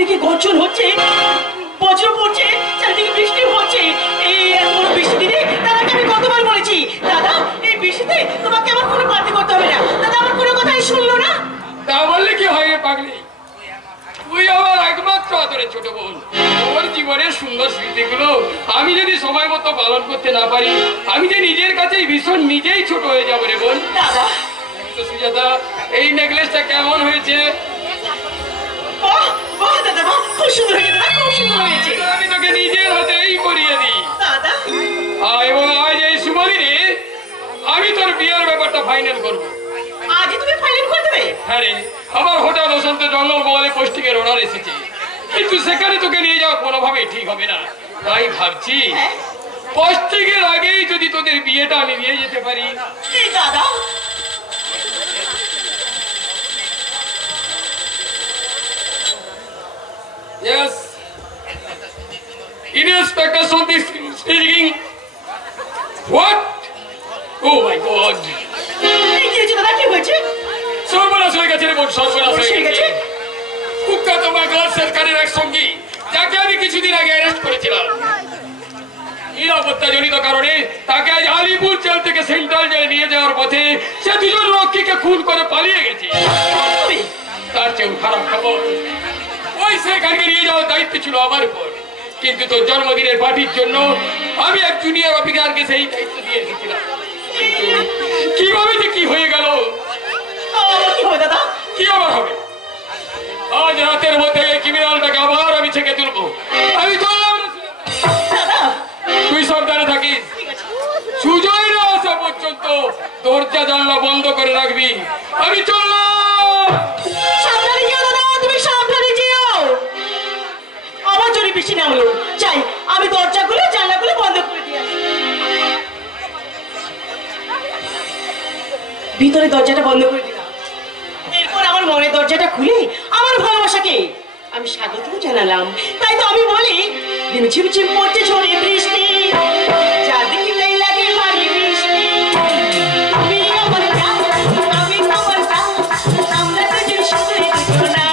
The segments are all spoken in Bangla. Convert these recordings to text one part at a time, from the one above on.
চারদিকে গর্জন হচ্ছে, বজ্র পড়ছে, চারদিকে বৃষ্টি হচ্ছে। এই এত বড় বৃষ্টি দিনে দাদাকে আমি কতবার বলেছি, দাদা এই বৃষ্টিতে তোমাকে আমার কোনো পার্টি করতে হবে না। দাদা আমার কোনো কথাই শুনলো না। তা বললে কি হয় পাগলি, তুই আমার একমাত্র আদরের ছোট বোন। তোর জীবনের সুন্দর স্মৃতিগুলো আমি যদি সময় মতো পালন করতে না পারি, আমি যে নিজের কাছেই ভীষণ নিজেই ছোট হয়ে যাবো রে বোন। দাদা তো সুজাতা, এই নেকলেসটা কেমন হয়েছে? বাহ বাহ দাদা, বাহ খুব সুন্দর হয়েছে দাদা, খুব সুন্দর হয়েছে। আমি তোকে নিজের হাতেই করিয়ে দিই দাদা। এবং আজ এই শুভ দিনে আমি তোর বিয়ের ব্যাপারটা ফাইনাল করবো। আজই তুমি ফাইনাল করে দেবে? হ্যাঁ রে, আমার হঠাৎ অশান্ত জঙ্গল বলে পোস্টিংয়ের অর্ডার এসেছে, কিন্তু সেখানে তোকে নিয়ে যাওয়া কোনোভাবেই ঠিক হবে না। তাই ভাবছি পোস্টিংয়ের আগেই যদি তোদের বিয়েটা আমি নিয়ে যেতে পারি। দাদা Yes. Inspector Santi speaking. What? Oh my God. কি হয়েছে দাদা, কি হয়েছে? সর্বনাশ হয়ে গেছে রে বোন, সর্বনাশ হয়ে গেছে। কুখ্যাত মাগলার সরকারের এক সঙ্গী, যাকে আমি কিছুদিন আগে অ্যারেস্ট করেছিলাম, নিরাপত্তাজনিত কারণে তাকে আজ আলিপুর জেল থেকে সেন্ট্রাল জেলে নিয়ে যাওয়ার পথে সে দুজন রক্ষীকে খুন করে পালিয়ে গেছে। তার চেয়েও খারাপ খবর, ওই সেখানকে নিয়ে যাওয়ার দায়িত্ব ছিল আমার উপর, কিন্তু তোর জন্মদিনের পার্টির জন্য আমি এক জুনিয়র অফিসারকে সেই দায়িত্ব দিয়ে এসেছিলাম। কিভাবে যে কি হয়ে গেল। কি হবে দাদা? কি আবার হবে? আজ রাতের মধ্যে ক্রিমিনালটাকে আবার আমি ছেকে তুলবো। আমি তো তুই সাবধানে থাকিস, সুজয় না আসা পর্যন্ত দরজা জানলা বন্ধ করে রাখবি। আমি চললাম। সাবধানে যেও দাদা, তুমি সাবধানে যেও। আবার জোরে বৃষ্টি নামলো, চাই আমি দরজাগুলো জানলাগুলো বন্ধ করে দিয়ে আসি। ভিতরে দরজাটা বন্ধ করে দিলাম, এরপর আমার মনের দরজাটা খুলে আমার ভালোবাসাকে আমি স্বাগত জানালাম। তাই তো আমি বলি, ঝিমঝিম পড়ছে ঝড়ে বৃষ্টি, চারদিকে তাই লাগে ভারী বৃষ্টি। তুমি আমার প্রাণ, আমি তোমার প্রাণ, আমরা দুজন শুধু দুজনা।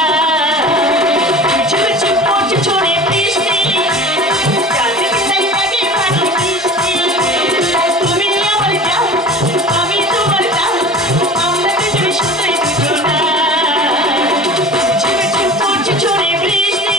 ঝিমঝিম পড়ছে ঝড়ে বৃষ্টি, চারদিকে তাই লাগে ভারী বৃষ্টি। তুমি আমার প্রাণ, আমি তোমার প্রাণ, আমরা দুজন শুধু দুজনা। ঝিমঝিম পড়ছে ঝড়ে বৃষ্টি।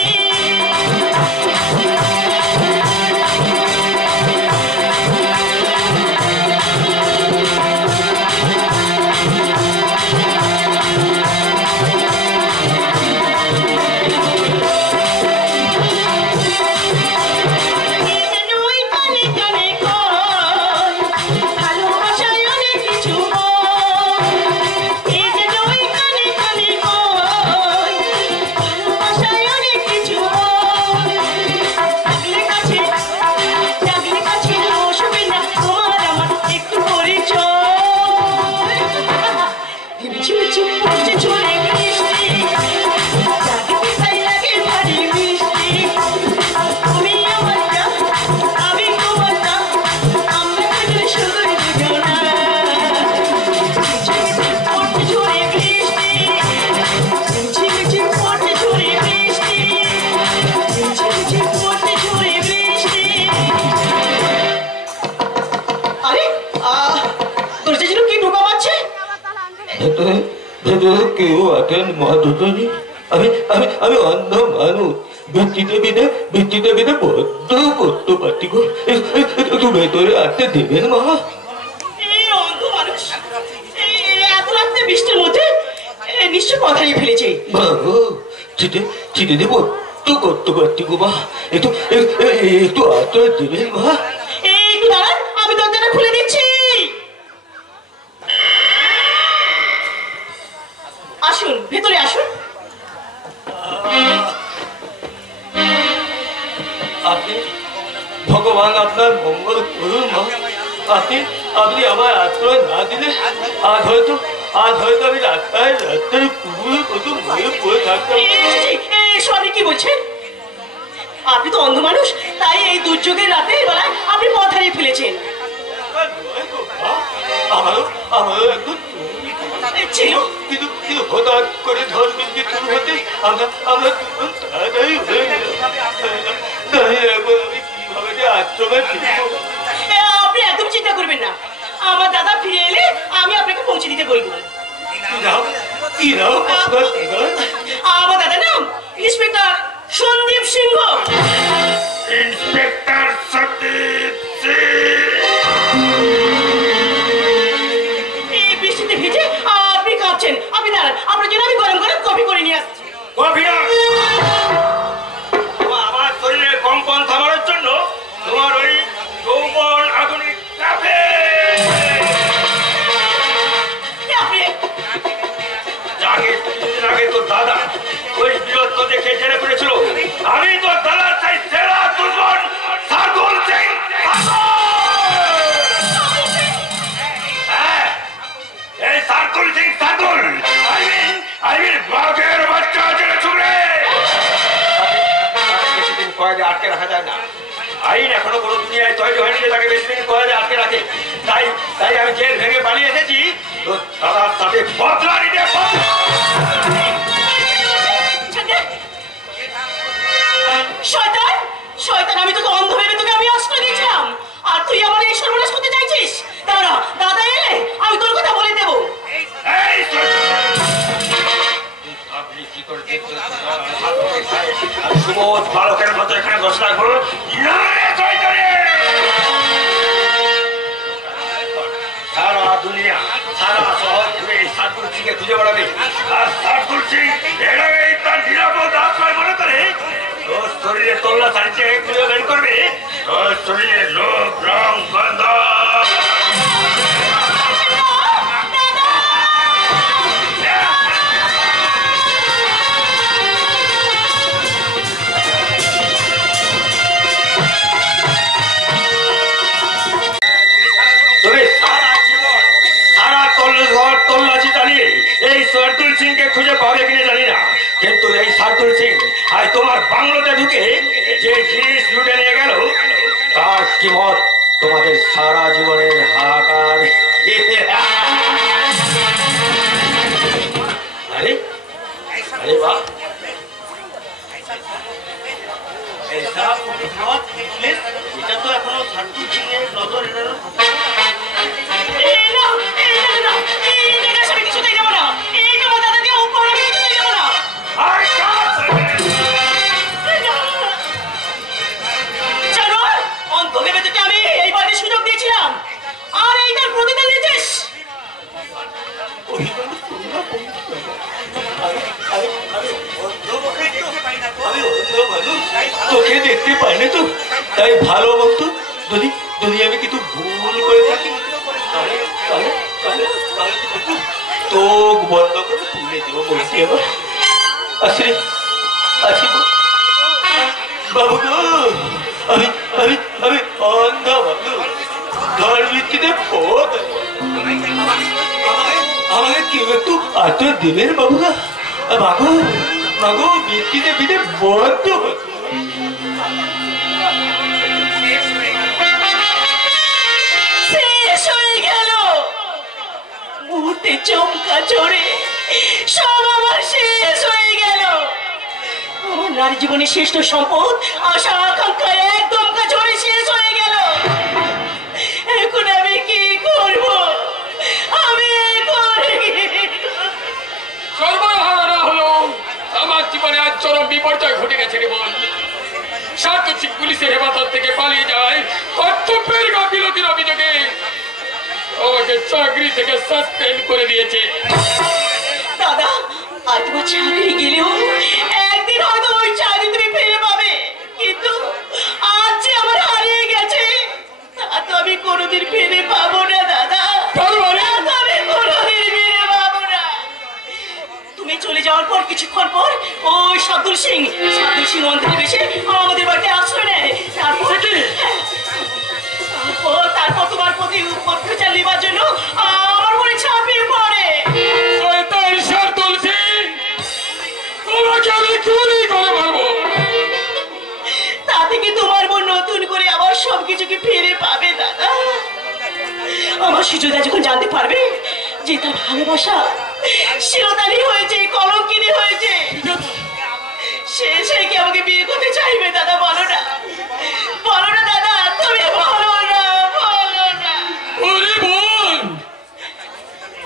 কেউ আছেন মহাদুতনী? আমি অন্ধ মানুষ, বৃষ্টিতে বিদে বদ্ধ করতে পারছি গো। একটু ভেতরে আসতে দেবেন মা? বৃষ্টির মধ্যে নিশ্চয় পথ হারিয়ে ফেলেছে। বাবু চিঠি দেব তো করতে পারছি গো মা, একটু আশ্রয় দেবেন মা? একটু দাঁড়ান, আমি দরজাটা খুলে দিচ্ছি। আসুন, ভেতরে আসুন। আপনি ভগবান আপনার মঙ্গল করুন মা। আপনি আমার আশ্রয় না দিলে আজ হয়তো আমি রাস্তায় পুকুরের মতো মরে পড়ে থাকতাম। আপনি কি বলছেন? আপনি তো অন্ধ মানুষ, তাই এই দুর্যোগের রাতে বেলায় আপনি পথ হারিয়ে ফেলেছেন। আমারও একটু ছিল। কিন্তু কিন্তু হঠাৎ করে ধর্মের শুরু হতে আমরা দুজন তাড়াতাড়ি হয়ে গেলাম। তাই এখন আমি কিভাবে যে আশ্রমে ফিরবো? আপনি একদম চিন্তা করবেন না, আমার দাদা ফিরে এলে আমি আপনাকে পৌঁছে দিতে বলবো। কি নাম আপনার দাদা? আমার দাদার নাম ইন্সপেক্টর সন্দীপ সিংহ। ইন্সপেক্টর সন্দীপ এই বৃষ্টিতে ভিজে আপনি কাঁপছেন, আপনি দাঁড়ান, আপনার জন্য আমি গরম গরম কফি করে নিয়ে আসছি। কফি না, আমার শরীরে কম্পন থামানোর জন্য তোমার ওই যৌবন আধুনিক কাফে। আপনি যাকে কিছুদিন আগে তোর দাদা ওই বীরত্ব দেখে জেনে করেছিল, আমি তোর দাদার চাই সেরা দুর্বল সার্দুল সিং। হ্যাঁ, এই সার্দুল সিং, সার্দুল I mean বাঘের বাচ্চা জেনে ছুড়ে বেশিদিন কয়েদে আটকে রাখা যায় না। আইন এখনো কোনো দুনিয়ায় তৈরি হয়নি যে তাকে বেশিদিন কয়েদে আটকে রাখে। তাই তাই আমি জেল ভেঙে পালিয়ে এসেছি তোর দাদার সাথে বদলা নিতে। শয়তান, শয়তান, আমি তোকে অন্ধ ভেবে তোকে আমি আশ্রয় দিয়েছিলাম, আর তুই আমার এই সর্বনাশ করতে চাইছিস। দাঁড়া, দাদা এলে আমি তোর কথা বলে দেবো। এই আপনি কি করছেন? সুবোধ বালকের মতো এখানে বসে থাকবো না রে শয়তানে। সারা দুনিয়া, সারা শহর ঘুরে এই সার্দুল সিংকে খুঁজে বেড়াবে, আর সার্দুল সিং এড়াবেই তার নিরাপদ আশ্রয় মনে করে তোর শরীরে তোল্লা সারিতে খুঁজে বের করবে তোর শরীরে লোক রং গন্ধ। তল্লাশি চালিয়ে এই সার্দুল সিংকে খুঁজে পাবে কিনা জানি না, কিন্তু এই সার্দুল সিং আজ তোমার বাংলোতে ঢুকে যে জিনিস লুটে নিয়ে গেল তার কিমত তোমাদের সারা জীবনের হাহাকার। আরে আরে বাহ, এটা তো এখনো সার্দুল সিং এর নজর এড়ানো। তোকে দেখতে পাই না তো, তাই ভালো বলতো যদি যদি আমি কিছু ভুল করে থাকি তোক বন্ধ করে তুলে দেবো বলছি। আবার আসি আসি বাবু গো, আমি আমি আমি অন্ধ বাবু, ঘর ভিত্তিতে পথ আমাকে কেউ একটু আশ্রয় দেবেন বাবু না। মাগো মাগো, ভিত্তিতে ভিড়ে বন্ধ হতো। শেষ হয়ে গেল, মুহূর্তে চমকা চড়ে সব আমার শেষ হয়ে গেল। আমার নারী জীবনের শ্রেষ্ঠ সম্পদ আশা আকাঙ্ক্ষা একদম কাছড়ে শেষ হয়ে গেল। এখন আমি কি করব? আমি সর্বহারা হলো আমার জীবনে আজ চরম বিপর্যয় ঘটে গেছে রে বল। সার্দুল সিং পুলিশের হেফাজত থেকে পালিয়ে যায় কর্তব্যের গাফিলতির অভিযোগে। আমাকে চাকরি থেকে সাসপেন্ড করে দিয়েছে। দাদা, আর তোমার চাকরি গেলেও একদিন হয়তো ওই চাকরি তুমি ফিরে পাবে, কিন্তু আজ যে আমার হারিয়ে গেছে তা তো আমি কোনোদিন ফিরে পাবো না দাদা। আমি কোনোদিন ফিরে পাবো না। তুমি চলে যাওয়ার পর কিছুক্ষণ পর ওই সার্দুল সিং অন্ধের বেশে আমাদের বাড়িতে আশ্রয় নেয়। তারপর তোমার প্রতি অত্যাচার নেবার জন্য আমার মনে ছাপিয়ে পড়ে। সার্দুল সিং, তোমাকে আমি গুলি করে মারবো। তা থেকে তোমার বোন নতুন করে আবার সবকিছুকে ফিরে পাবে দাদা। আমার সুযোগটা যখন জানতে পারবে যে তার ভালোবাসা শিরোধারী হয়েছে, কলঙ্কিনী হয়েছে, সে কি আমাকে বিয়ে করতে চাইবে? দাদা বলো না, বলো না দাদা, তুমি বলো না, বলো না। ওরে বোন,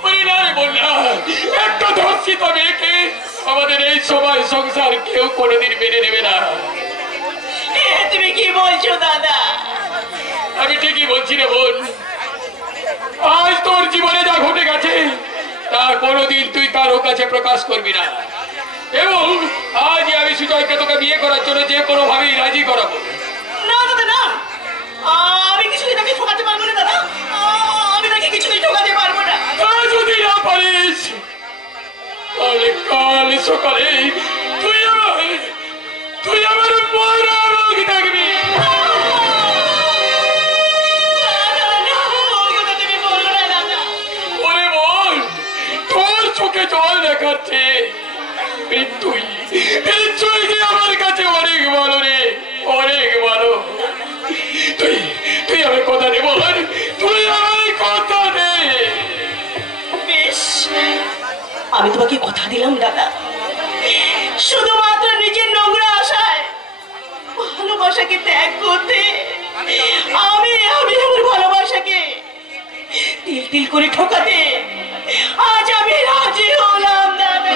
ওরে না রে বোন না, একটা ধর্ষিত মেয়েকে আমাদের এই সবাই সংসার কেউ কোনোদিন মেনে নেবে না। তুমি কি বলছো দাদা? আমি ঠিকই বলছি রে বোন। আজ তোর জীবনে যা ঘটে গেছে তা কোনোদিন তুই কারো কাছে প্রকাশ করবি না, এবং আজ আমি সুজয়কে তোকে বিয়ে করার জন্য যে কোনো ভাবেই রাজি করাবো। না দাদা না, আমি কিছুই তাকে ঠকাতে পারবো না দাদা, আমি তাকে কিছুই ঠকাতে পারবো না। তা যদি না পারিস তাহলে কাল সকালে তুই আমার মরা রোগ থাকবি। ওরে বোন, তোর চোখে জল দেখাচ্ছে, মৃত্যুই যে আমার কাছে অনেক ভালো রে, অনেক ভালো। তুই আমার কথা দে বল, তুই আমার কথা দে। বেশ, আমি তোমাকে কথা দিলাম দাদা, শুধুমাত্র নিজের নোংরা আশায় ভালোবাসাকে ত্যাগ করতে আমি আমার ভালোবাসাকে তিল তিল করে ঠকাতে আজ আমি রাজি হলাম দাদা।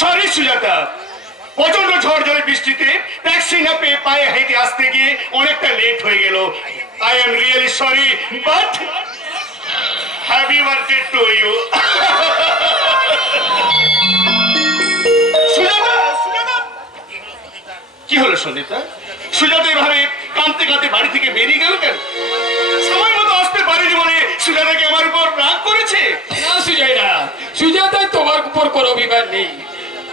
সরি সুজাতা, প্রচন্ড ঝড় জলের বৃষ্টিতে ট্যাক্সি না পেয়ে পায়ে হেঁটে আসতে গিয়ে অনেকটা লেট হয়ে গেল। I am really sorry, but happy birthday to you. Sujata, Sujata, কি হলো সন্দিতা? সুজাতা এভাবে কাঁদতে কাঁদতে বাড়ি থেকে বেরিয়ে গেল কেন? সময় মতো আসতে পারিনি বলে সুজাতাকে আমার উপর রাগ করেছে? না সুজয় না, সুজাতার তোমার উপর কোনো অভিমান নেই,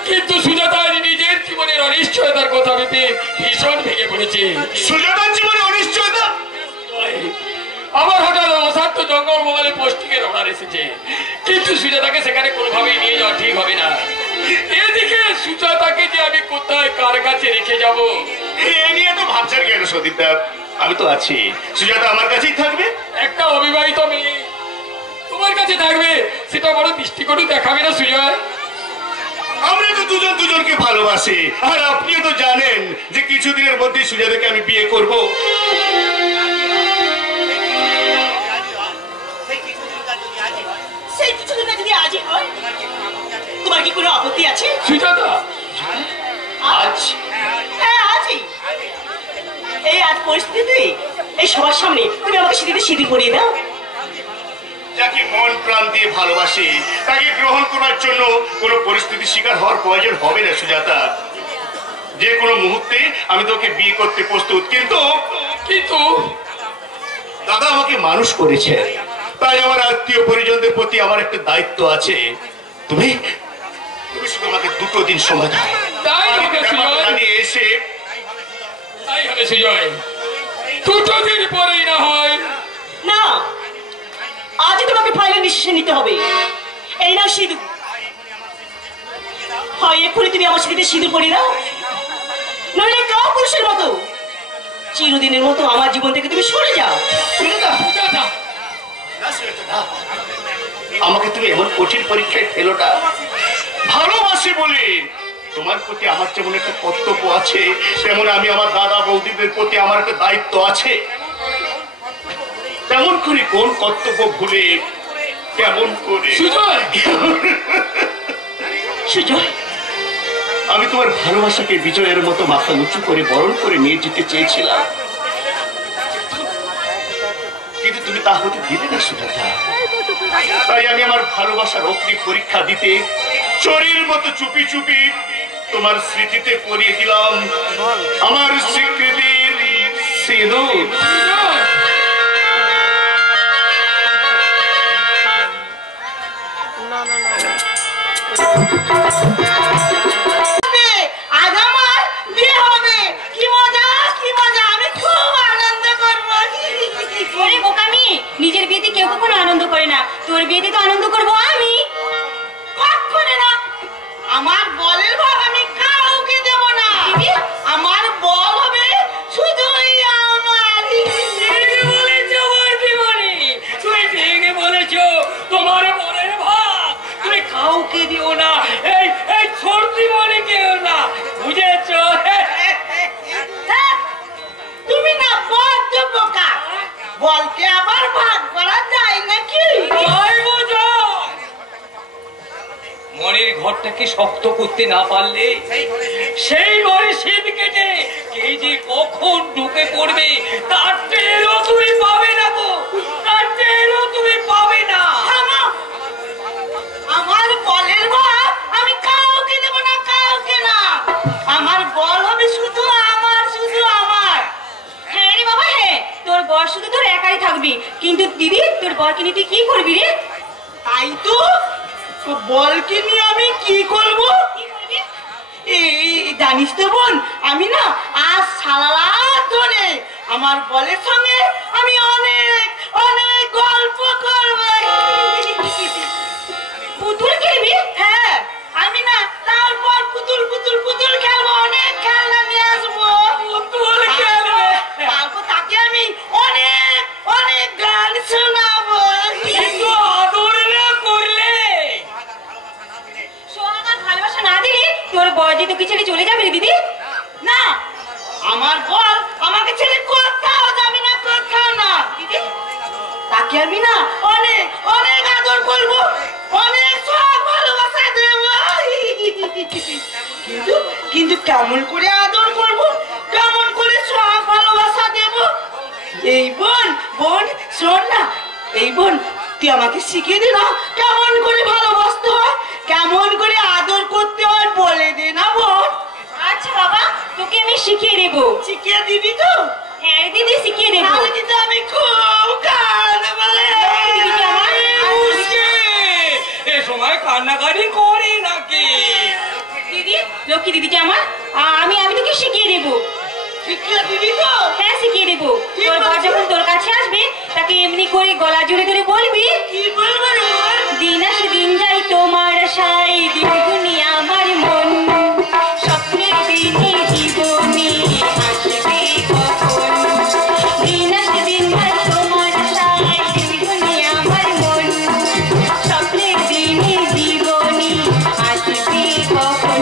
কিন্তু সুজাতা নিজের জীবনের অনিশ্চয়তার কথা ভেবে ভীষণ ভেঙে পড়েছে। সুজাতার জীবনে অনিশ্চয়তা? আমার হঠাৎ অসাধ্য জঙ্গল মহলে পোস্টিংয়ের অর্ডার এসেছে, কিন্তু সুজাতাকে সেখানে কোনোভাবেই নিয়ে যাওয়া ঠিক হবে না। এদিকে সুজাতাকে যে আমি কোথায় কার কাছে রেখে যাব, এ নিয়ে তো ভাবছেন কেন সদীপদা? আমি তো আছি, সুজাতা আমার কাছেই থাকবে। একটা অবিবাহিত মেয়ে তোমার কাছে থাকবে, সেটা বড় দৃষ্টিকটু দেখাবে না সুজয়? আমরা তো দুজন দুজনকে ভালোবাসি, আর আপনিও তো জানেন যে কিছুদিনের মধ্যে সুজাতাকে আমি বিয়ে করব। সেই কিছুদিন যদি আজই হয়, তোমার কি কোনো আপত্তি আছে? সুজাতা আজ? হ্যাঁ আজই। এই আজ পরিস্থিতি, এই সবার সামনে তুমি আমাকে সিঁড়িতে সিঁদুর পরিয়ে দাও। যাকে মন প্রাণ দিয়ে ভালোবাসি তাকে গ্রহণ করার জন্য কোনো পরিস্থিতির শিকার হওয়ার প্রয়োজন হবে না সুজাতা। যে কোনো মুহূর্তে আমি তোকে বিয়ে করতে প্রস্তুত, কিন্তু কিন্তু দাদা আমাকে মানুষ করেছে, তাই আমার আত্মীয় পরিজনদের প্রতি আমার একটা দায়িত্ব আছে। তুমি তুমি শুধু আমাকে 2 দিন সময় দাও। তাই হবে সুজয়, জানিয়ে এসে তাই হবে সুজয়, 2 দিন পরেই না হয়। না, আজই তোমাকে ফাইনাল ডিসিশন নিতে হবে। এই নাও সিঁদুর, হয় এক্ষুনি তুমি আমার সিঁড়িতে সিঁদুর পরিয়ে দাও, নইলে কাউ পুরুষের মতো চিরদিনের মতো আমার জীবন থেকে তুমি সরে যাও। সুজাতা, সুজাতা, না সুজাতা, না। আমাকে তুমি এমন কঠিন পরীক্ষায় ফেলো না। ভালোবাসি বলে তোমার প্রতি আমার যেমন একটা কর্তব্য আছে, তেমন আমি আমার দাদা বৌদিদের প্রতি আমার একটা দায়িত্ব আছে। তেমন করে কোন কর্তব্য ভুলে কেমন করে সুজয়, সুজয়, আমি তোমার ভালোবাসাকে বিজয়ের মতো মাথা উঁচু করে বরণ করে নিয়ে যেতে চেয়েছিলাম, কিন্তু তুমি তা হতে দিলে না সুজাতা। তাই আমি আমার ভালোবাসার অগ্নি পরীক্ষা দিতে চোরের মতো চুপি চুপি তোমার স্মৃতিতে পরিয়ে দিলাম আমার স্বীকৃতির সিঁদুর। আজ আমার বিয়ে হবে। কি মজা, কি মজা, আমি খুব আনন্দ করবো। ওরে বোকামি, নিজের বিয়েতে কেউ কখনো আনন্দ করে না, তোর বিয়েতে তো আনন্দ করবো আমি। কখনো না, আমার বলের ভাগ আমি কাউকে দেব না। আমার বল হবে শুধুই আমার। বলেছ আমার জীবনে, তুই ঠিক ঘরটাকে শক্ত করতে না পারলে সেই ঘরে শীত কেটে কে যে কখন ঢুকে পড়বে তার টেরও তুমি পাবে না গো, তার টেরও তুমি পাবে না। আমার বলের ভাব আমি কাউকে দেব না, কাউকে না। আমার বল হবে শুধু আমার, শুধু আমার। হ্যাঁ রে বাবা, হ্যাঁ, তোর বর শুধু তোর একাই থাকবি। কিন্তু দিদি, তোর বরকে নিয়ে তুই কি করবি রে? তাই তো, তো বলকে নিয়ে আমি কি করব? এই জানিস তো বোন, আমি না আজ সারা রাত ধরে আমার বলের সঙ্গে আমি অনেক অনেক গল্প করব। পুতুল খেলবি? হ্যাঁ, আমি না তারপর পুতুল পুতুল পুতুল খেলবো, অনেক খেলনা নিয়ে আসবো। পুতুল খেলবে? তারপর তাকে আমি অনেক অনেক গান শোনাবো। কিন্তু আদর না করলে, সোহাগ আর ভালোবাসা না দিলে তোর বর যে তোকে ছেড়ে চলে যাবে রে দিদি। না, আমার বল আমাকে ছেড়ে কোথাও যাবে না, কোথাও না। দিদি, তাকে আমি না অনেক অনেক আদর করবো, অনেক সব ভালোবাসা দেব। কিন্তু কিন্তু কেমন করে আদর করব, কেমন করে সব ভালোবাসা দেব? এই বোন, বোন শোন না, এই বোন তুই আমাকে শিখিয়ে দে না কেমন করে ভালোবাসতে হয়, কেমন করে আদর করতে হয়, বলে দে না বোন। আচ্ছা বাবা, তোকে আমি শিখিয়ে দেবো। শিখিয়ে দিবি তো? হ্যাঁ দিদি, শিখিয়ে দেবো। তাহলে কিন্তু আমি খুব কাঁদবো। দিদি আমার, বুঝছে, এ সময় কান্নাকাটি করে নাকি? দিদি, লক্ষ্মী দিদিটা আমার, আমি তোকে শিখিয়ে দেবো। শিখিয়ে দিবি তো? হ্যাঁ শিখিয়ে দেবো। ঠিক তোর বর আছে। যখন তোর কাছে আসবে তাকে এমনি করে গলা জোরে ধরে বলবি, কি বলবো রে বোন? দিন আসে দিন যাই তোমার আশায়, দিনগুনি আমার মন, স্বপ্নের দিনে জীবনে আসবে কখন। দিন আসে দিন যাই তোমার আশায়, দিনগুনি আমার মন, স্বপ্নের দিনে জীবনে আসবে কখন।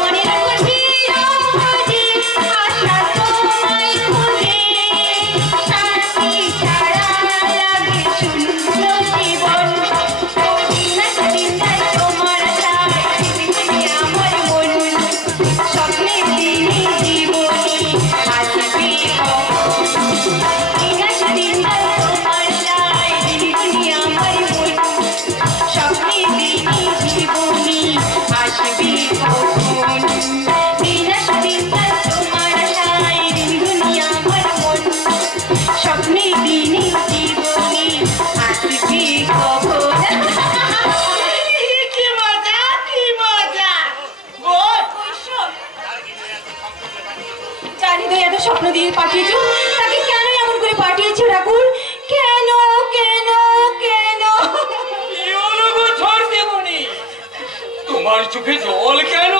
মনের গভীর মাঝে আশা তোমায় খুঁজে, শান্তি ছাড়া লাগে শূন্য জীবন। ও দিন আসে দিন যাই তোমার আশায়, দিনগুনি আমার মন, স্বপ্নের দিনে জীবনে আসবে কখন। দিন আসে দিন যাই তোমার আশায়, দিনগুনি আমার মন, স্বপ্নের দিনে জীবনে আসবে কখন। দিন আসে দিন যাই তোমার আশায়, দিনগুনি আমার মন, স্বপ্নের দিনে জীবনে আসবে কখন। কি মজা, কি মজা। বোন, জানি তো এত স্বপ্ন দিয়ে পাঠিয়েছো, তাকে কেন এমন করে পাঠিয়েছো ঠাকুর? কেন কেন কেন? কি হলো গো ছোট দেবনি, তোমার চোখে জল কেন?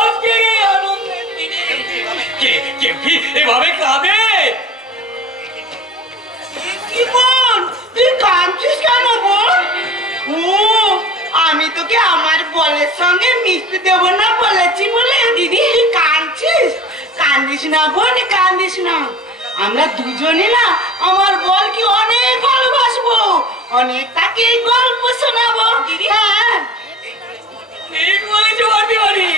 আজকের এই আনন্দের দিনে কেউ কি এভাবে কাঁদে? কি বোন, তুই কাঁদছিস কেন বোন? ও, আমি তোকে আমার বলের সঙ্গে মিশতে দেব না বলেছি বলে দিদি তুই কাঁদছিস? কান্দিস না বোন, কান্দিস না। আমরা দুজনে না আমার বলকে অনেক ভালোবাসবো, অনেক তাকে গল্প শোনাবো। দিদি, হ্যাঁ ঠিক বলেছো বাড়ি।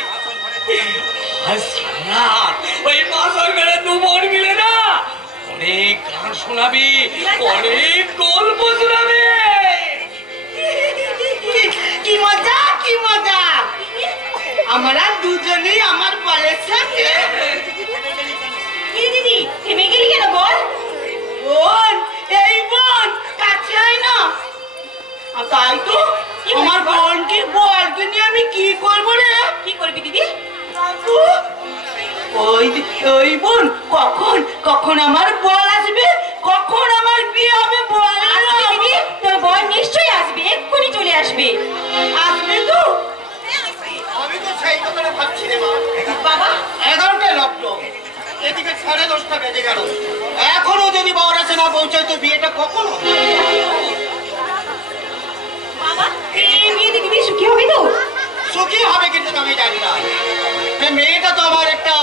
আজ সারা ওই মাসর বেলা দু বোন মিলে না অনেক গান শোনাবি, অনেক গল্প শোনাবে। কি মজা, কি মজা। আমরা দুজনেই আমার বলের সঙ্গে। দিদি, থেমে গেলি কেন বল? বোন, এই বোন কাছে আয় না। তাই তো আমার বোনকে বলকে নিয়ে আমি কি করবো রে? কি করবি দিদি? ওই ওই বোন, কখন কখন আমার বল আসবে, কখন আমার বিয়ে হবে বল। আসবে দিদি, তোর বর নিশ্চয়ই আসবে, এক্ষুনি চলে আসবে। আসবে তো? আমি তো সেই কথাটা ভাবছি রে মা। বাবা, 11টায় লগ্ন, এদিকে 10:30 বেজে গেল, এখনো যদি বর আসে না পৌঁছায় তো বিয়েটা কখন হবে? বাবা, এই বিয়েতে দিদি সুখী হবে তো? সুখী হবে কিন্তু আমি জানি না। এই মেয়েটা তো আমার একটা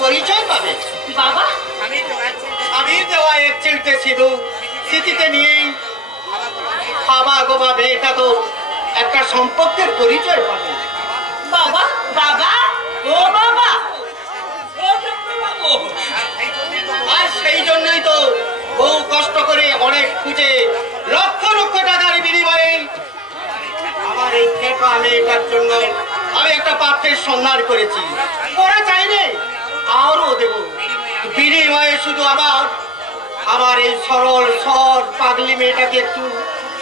পরিচয় পাবে। বাবা, স্বামীর দেওয়া এক চিলতে সিঁদুর স্মৃতিতে নিয়েই খাবা গোবা মেয়েটা তো একটা সম্পর্কের পরিচয় পাবে। বাবা বাবা ও বাবা আর সেই জন্যই তো বহু কষ্ট করে অনেক খুঁজে লক্ষ লক্ষ টাকার বিনিময়ে আমার এই খেপা মেয়েটার জন্য আমি একটা পাত্রের সন্ধান করেছি। ওরা চাইলে আরও দেব, বিনিময়ে শুধু আমার এই সরল সৎ পাগলি মেয়েটাকে একটু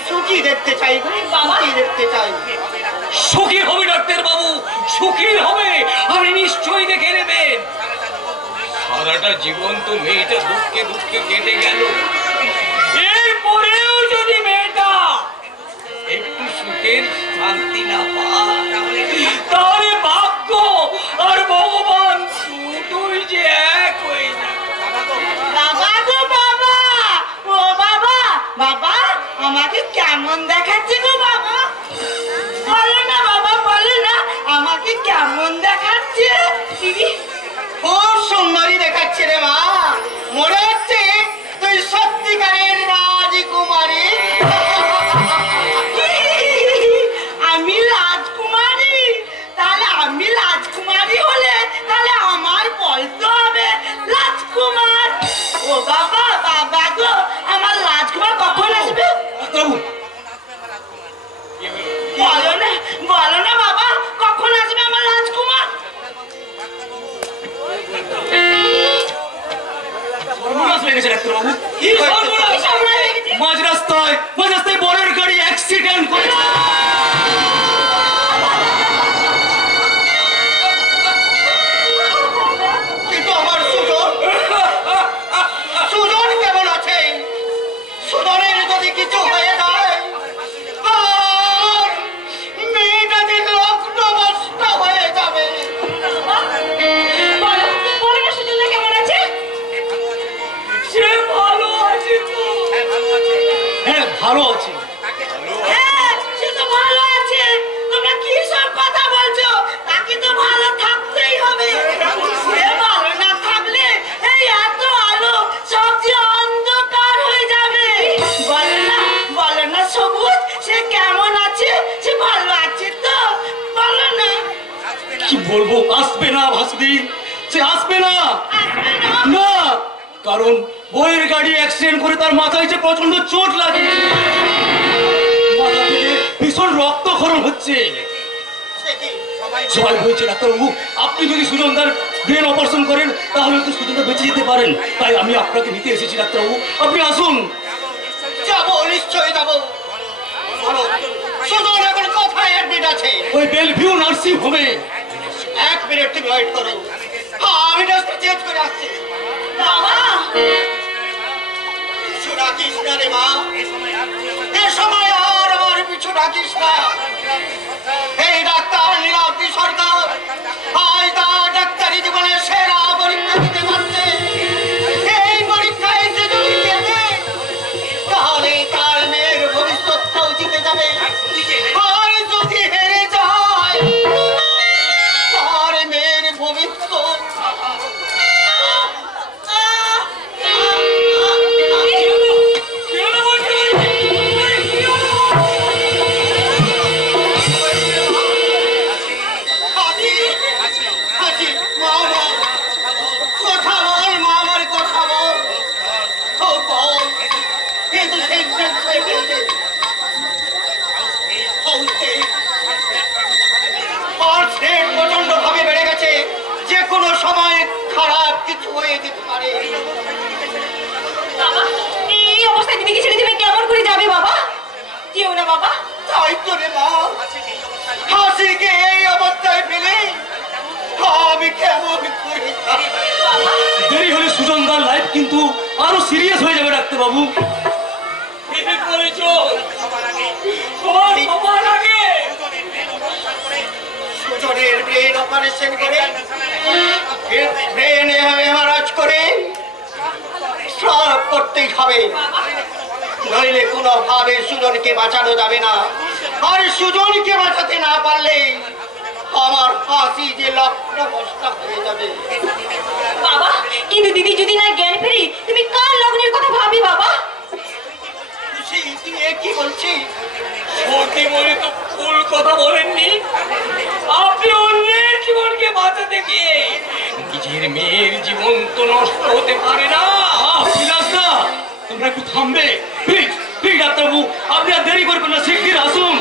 সুখী দেখতে চাই, সুখী দেখতে চাই। সুখী হবে ডাক্তার বাবু, সুখী হবে, আপনি নিশ্চয়ই দেখে নেবেন। সারাটা জীবন তো মেয়েটা দুঃখে দুঃখে কেটে গেল, এরপরেও যদি মেয়েটা একটু সুখের শান্তি না পায় তাহলে ভাগ্য আর ভগবান দুটোই যে এক হয়ে যাবে। বাবা গো বাবা ও বাবা বাবা আমাকে কেমন দেখাচ্ছে গো বাবা? বলো না বাবা, বলো না আমাকে কেমন দেখাচ্ছে? খুব সুন্দরী দেখাচ্ছে রে মা, মনে হচ্ছে তুই সত্যিকারের রাজকুমারী। আমি রাজকুমারী? তাহলে আমি রাজকুমারী হলে তাহলে আমার বলতে হবে রাজকুমার। ও বাবা বাবা গো, আমার রাজকুমার কখন আসবে? বলো না বাবা, কখন আসবে আমার রাজকুমার? ডাক্তারবাবু, কি সর্বনাশ! মাঝ রাস্তায় বরের গাড়ি অ্যাক্সিডেন্ট করেছে। কিন্তু আমার সুজন কেমন আছে? সুজনের যদি কিছু হয়ে যায় আর মেয়েটা যে লগ্নভ্রষ্ট হয়ে যাবে। বলো না সুজনদা কেমন আছে? সে ভালো আছে তো? হ্যাঁ, ভালো আছে। হ্যাঁ, সে তো ভালো আছে। তোমরা কি সব কথা বলছো? তাকে তো ভালো থাকতেই হবে। সে ভালো না থাকলে এই এত আলো সব যে অন্ধকার হয়ে যাবে। বলো না সবুজ, সে কেমন আছে? সে ভালো আছে তো? বলো না। কি বলবো, আসবে না ভাসদি, সে আসবে না। না, কারণ বইয়ের গাড়ি অ্যাক্সিডেন্ট করে তার মাথায় যে প্রচন্ড চোট লাগে, মাথা থেকে ভীষণ রক্তক্ষরণ হচ্ছে। সবাই বলছে ডাক্তারবাবু, আপনি যদি সুজনদার ব্রেন অপারেশন করেন তাহলে তো সুজনদা বেঁচে যেতে পারেন। তাই আমি আপনাকে নিতে এসেছি ডাক্তারবাবু, আপনি আসুন। যাবো, নিশ্চয়ই যাবো। সুজন এখন কোথায় অ্যাডমিট আছে? ওই বেলভিউ নার্সিং হোমে। 1 মিনিট তুমি ওয়েট করো, আমি জাস্ট চেঞ্জ করে আসছি। বাবা, পিছু ডাকিস না রে মা, এ সময় আর আমার পিছু ডাকিস না। এই ডাক্তার নীলাদ্রি সরকার আজ তার ডাক্তারি জীবনে সেরা পরীক্ষা দিতে পারছে। এই পরীক্ষায় সে যদি জেতে তাহলে তার মেয়ের ভবিষ্যৎটাও জিতে যাবে। আর যদি হেরে যায় তার মেয়ের ভবিষ্যৎ প্রচন্ড ভাবে বেড়ে গেছে, যে কোনো সময় খারাপ কিছু হয়ে যেতে পারে। বাবা, এই অবস্থায় তুমি কি ছেড়ে দিবে? কেমন করে যাবে বাবা? যেও না বাবা। তাই তো রে মা, হাসিকে এই অবস্থায় ফেলে আমি কেমন করে যাই? দেরি হলে সুজনদার লাইফ কিন্তু আরো সিরিয়াস হয়ে যাবে ডাক্তারবাবু। সবার আগে সুজনের ব্রেন অপারেশন করে ব্রেন হেমারাজ করে সব করতেই হবে, নইলে কোনো ভাবে সুজনকে বাঁচানো যাবে না। আর সুজনকে বাঁচাতে না পারলে আমার ফাঁসি যে লগ্নভ্রষ্ট হয়ে যাবে। বাবা, কিন্তু দিদি যদি না জ্ঞান ফেরি তুমি কার লগ্নের কথা ভাবি বাবা? তুই কি বলছি? বর্দিমণি তো ভুল কথা বলেননি। আপনি অন্যের জীবনকে বাঁচাতে গিয়ে নিজের মেয়ের জীবন তো নষ্ট হতে পারে না। বিলাসদা, তোমরা একটু থামবে প্লিজ প্লিজ। ডাক্তারবাবু, আপনি আর দেরি করবেন না, শিগগির আসুন।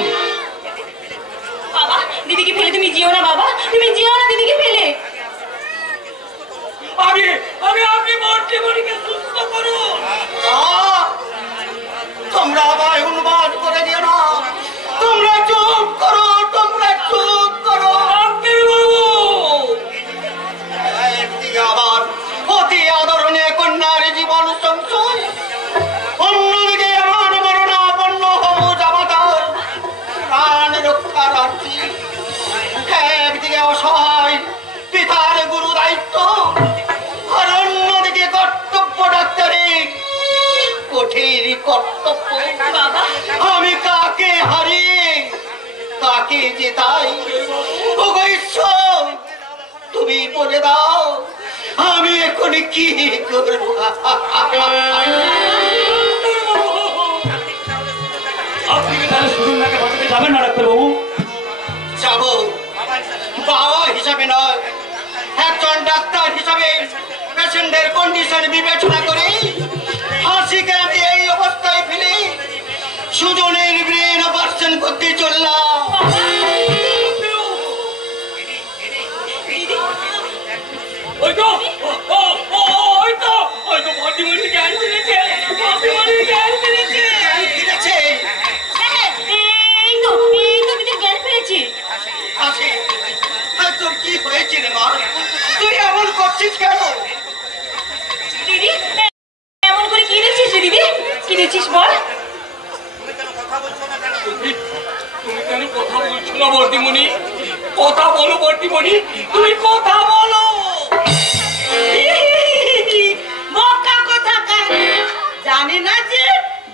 বাবা, দিদিকে ফেলে তুমি যেও না বাবা, তুমি যেও না দিদিকে ফেলে। আগে আগে আপনি বর্দিমণিকে সুস্থ করুন। তোমরা আমায় উন্মাদ করে দিও না। তোমরা চুপ করো, তোমরা চুপ করো। একদিকে আবার অতি আদরণীয় কন্যার জীবন সংশয়, অন্যদিকে আমার মরণাপন্ন হবু জামাতার প্রাণ রক্ষার আর্তি। একদিকে অসহায় পিতার গুরু দায়িত্ব, আর অন্যদিকে কর্তব্য ডাক্তারি কঠিন কর্তব্য। বাবা, আমি কাকে হারিয়ে কাকে জেতাই? ওগো ঈশ্বর, তুমি বলে দাও আমি এখন কি করব? আপনি কি তাহলে সুজনদাকে বাঁচাতে যাবেন না ডাক্তারবাবু? যাব, বাবা হিসাবে নয়, একজন ডাক্তার হিসাবে পেশেন্টের কন্ডিশন বিবেচনা করে হাসিকে আমি এই অবস্থায় ফেলে সুজনের ব্রেন অপারেশন করতে চললাম। ওই তো ওই তো ওই তো বর্দিমণি জ্ঞান ফিরেছে, বর্দিমণি জ্ঞান ফিরেছে। ঠিক আছে, এই তো দিদি জ্ঞান ফিরেছি। আছে। আর তোর কি হয়েছে রে মা? তুই এমন করছিস কেন? দিদি, এমন করে কি দেখছিস রে দিদি? কি দেখছিস বল? তুমি কেন কথা বলছো না বর্দিমণি? কথা বলো বর্দিমণি, তুমি কথা বলো। মক্কা কোথাকার জানে না যে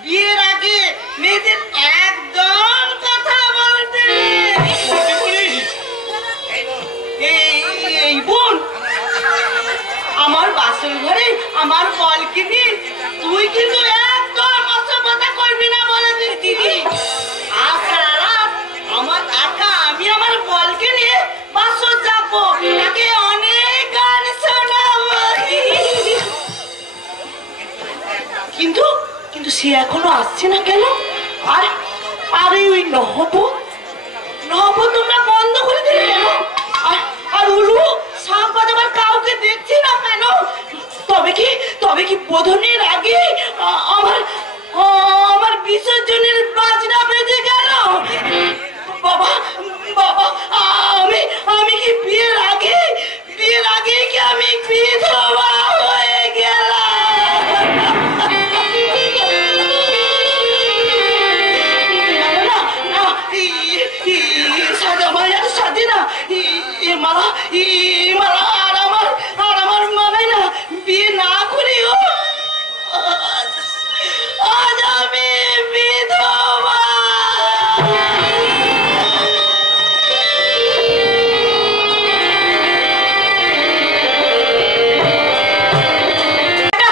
বিয়ের আগে মেয়েদের একদম কথা বলতে নেই। বর্দিমণি, এই বোন, আমার বাসন ঘরে আমার বল কিনি, তুই কিন্তু একদম অসভ্যতা করবি না বলে দিস দিদি। আর সারা রাত আমার একা আমি আমার বলকে নিয়ে বাসন যাবো, তাকে অনেক গান শোনাবো। কিন্তু কিন্তু সে এখনো আসছে না কেন? আর আরে ওই নহব তোমরা বন্ধ করে দিলে কেন? আর উলু শাক বাজাবার কাউকে দেখছি না কেন? তবে কি বোধনের আগে আমার বিসর্জনের বাজনা বেজে গেল। বাবা বাবা, আমি কি বিয়ের আগে কি আমি বিধবা হয়ে গেলাম? সাজে না মালা আর আমার মানাই না বিয়ে না করেও আজ আমি বিধবা।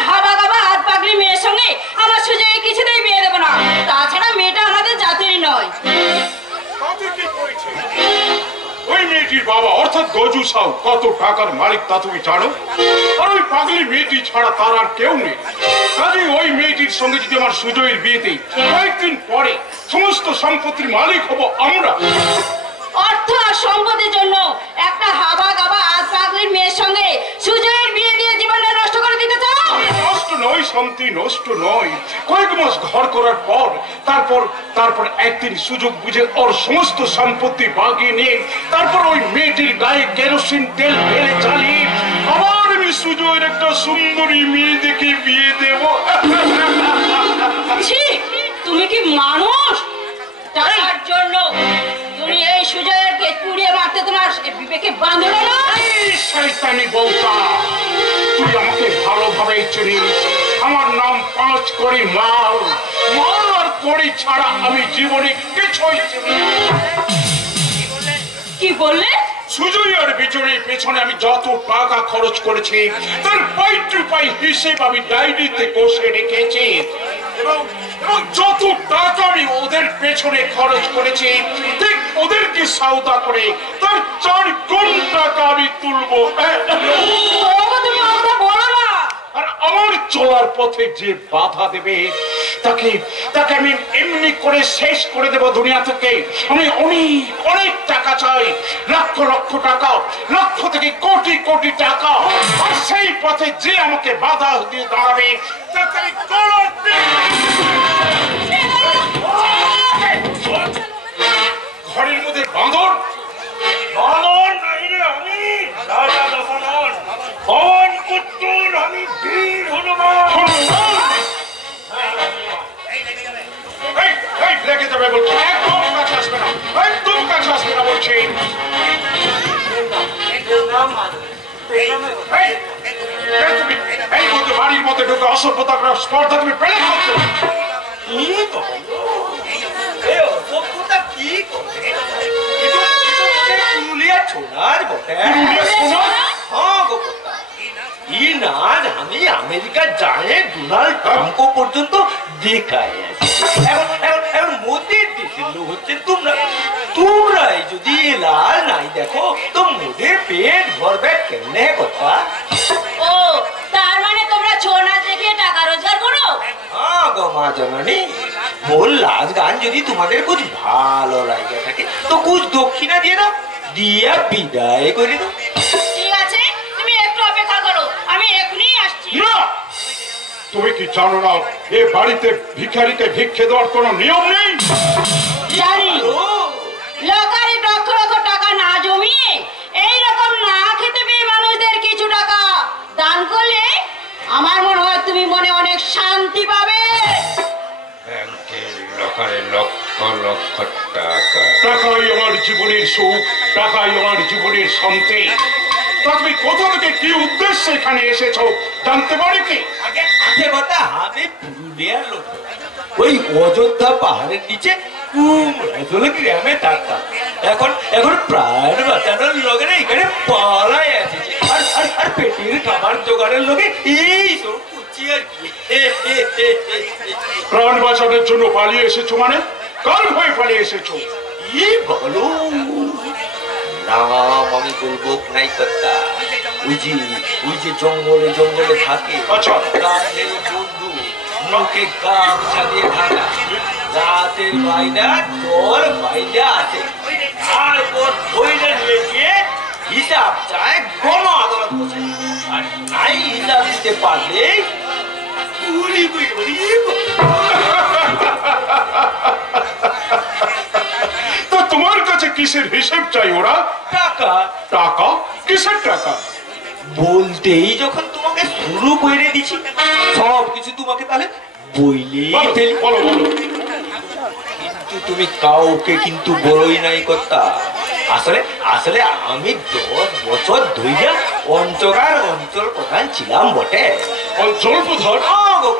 হাবা গাবা হাত পাগলি মেয়ের সঙ্গে আমার সুজয় কিছুতেই বিয়ে দেবো না। তাছাড়া মেয়েটা আমাদের জাতেরই নয়। ওই মেয়েটির বাবা অর্থাৎ গজু সাউ কত টাকার মালিক তা তুমি জানো? আর ওই পাগলি মেয়েটি ছাড়া তার আর কেউ নেই। কাজে ওই মেয়েটির সঙ্গে যদি আমার সুজয়ের বিয়েতে কয়েকদিন পরে সমস্ত সম্পত্তির মালিক হব আমরা। অর্থ আর সম্পদের জন্য একটা হাবা গাবা হাত পাগলির মেয়ের সঙ্গে সুজয়ের বিয়ে দিয়ে জীবনটা নষ্ট করে দিতে চাও? নষ্ট নয় শান্তি, নষ্ট নয়। কয়েক মাস ঘর করার পর তারপর একদিন সুযোগ বুঝে ওর সমস্ত সম্পত্তি বাগিয়ে নিয়ে তারপর ওই মেয়েটির গায়ে কেরোসিন তেল ঢেলে চালিয়ে আবার আমি সুজয়ের একটা সুন্দরী মেয়ে দেখে বিয়ে দেব। ছি, তুমি কি মানুষ? টাকার জন্য তুমি এই সুজয়কে পুড়িয়ে মারতে তোমার বিবেকে বাঁধলো না? শয়তানি বউটা, তুই আমাকে ভালোভাবে চিনিস। আমার নাম পাঁচ কড়ি মাল আর কড়ি ছাড়া আমি জীবনে কিছুই চিনি না। কি বললে? সুজয়ের পেছনে আমি যত টাকা খরচ করেছি তার পাই টু পাই হিসেব আমি ডায়েরিতে কষে রেখেছি। এবং এবং যত টাকা আমি ওদের পেছনে খরচ করেছি ঠিক ওদেরকে সওদা করে তার 4 গুণ টাকা আমি তুলবো। তুমি ওটা বলো না। আর আমার চলার পথে যে বাধা দেবে তাকে তাকে আমি এমনি করে শেষ করে দেব দুনিয়া থেকে। আমি অনেক অনেক টাকা চাই, লক্ষ লক্ষ টাকা, লক্ষ থেকে কোটি কোটি টাকা। আর সেই পথে যে আমাকে বাধা দিয়ে দাঁড়াবে তাকে আমি গলা দিয়ে ঘরের মধ্যে বাঁদর বাঁদর নাই রে, আমি রাজা দশনন পবন পুত্র, আমি বীর হনুমান। এই লেগে যাবে বলছি, একদম কাছে আসবে না, একদম কাছে আসবে না বলছি। এই মধ্যে বাড়ির মধ্যে ঢুকে অসভ্যতা স্পর্ধা তুমি পেলে করছো। আমি আমেরিকা যায় ডোনাল্ড ট্রাম্পও পর্যন্ত দেখায় এখন মোদের দেশের লোক হচ্ছে তোমরা। তোমরাই যদি লাল নাই দেখো তো মোদের পেট ভরবে কেমনে কথা। ও তার মানে তোমরা ছৌ নাচ দেখিয়ে টাকা রোজগার করো? হ্যাঁ গো মা জননী, বল লাজ গান যদি তোমাদের কুছ ভালো লাগে থাকে তো কুছ দক্ষিণা দিয়ে দাও, দিয়া বিদায় করে দাও। ঠিক আছে, তুমি একটু অপেক্ষা করো, আমি এখনই আসছি। না, তুমি কি জানো না এ বাড়িতে ভিখারিকে ভিক্ষে দেওয়ার কোনো নিয়ম নেই? জানি, লকারে লক্ষ লক্ষ টাকা না জমিয়ে এইরকম না খেতে পেয়ে মানুষদের কিছু টাকা দান করলে আমার মনে হয় তুমি মনে অনেক শান্তি পাবে। ব্যাংকের লকারে লক্ষ লক্ষ টাকা। টাকাই আমার জীবনের সুখ, টাকাই আমার জীবনের শান্তি। তুমি কোথা থেকে কি উদ্দেশ্যে এখানে এসেছো জানতে পারি কি? আগে কথা আমি পুরুলিয়ার লোক, ওই অযোধ্যা পাহাড়ের নিচে কুমড়াতলা গ্রামে থাকতাম। এখন প্রাণ বাঁচানোর লোকে এখানে পালায় আসেছে, আর পেটের খাবার জোগাড়ের লোকে এই সব কুচি আর কি। প্রাণ বাঁচানোর জন্য পালিয়ে এসেছো মানে? কার ভয়ে পালিয়ে এসেছো? কি বলো? নাম আমি বলবো নাই কথা। ওই যে জঙ্গলে জঙ্গলে থাকে, আচ্ছা। গাছের বন্ধু, মুখে গামছা দিয়ে থাকা, রাতের বাইনা তোর বাইনা আছে, তারপর ধৈর্য লেগে হিসাব চায় গণ আদালত বসে। আর নাই হিসাব দিতে পারলে গুলি গুলি। তো তোমার কাছে কিসের হিসেব চাই ওরা? টাকা। টাকা? কিসের টাকা? বলতেই যখন তোমাকে শুরু করে দিচ্ছি সব কিছু তোমাকে তাহলে বইলেই ফেলি। বলো বলো। কিন্তু তুমি কাউকে কিন্তু বলোই নাই কর্তা। আসলে আমি 10 বছর ধরে অঞ্চল প্রধান ছিলাম বটে। অঞ্চল প্রধান?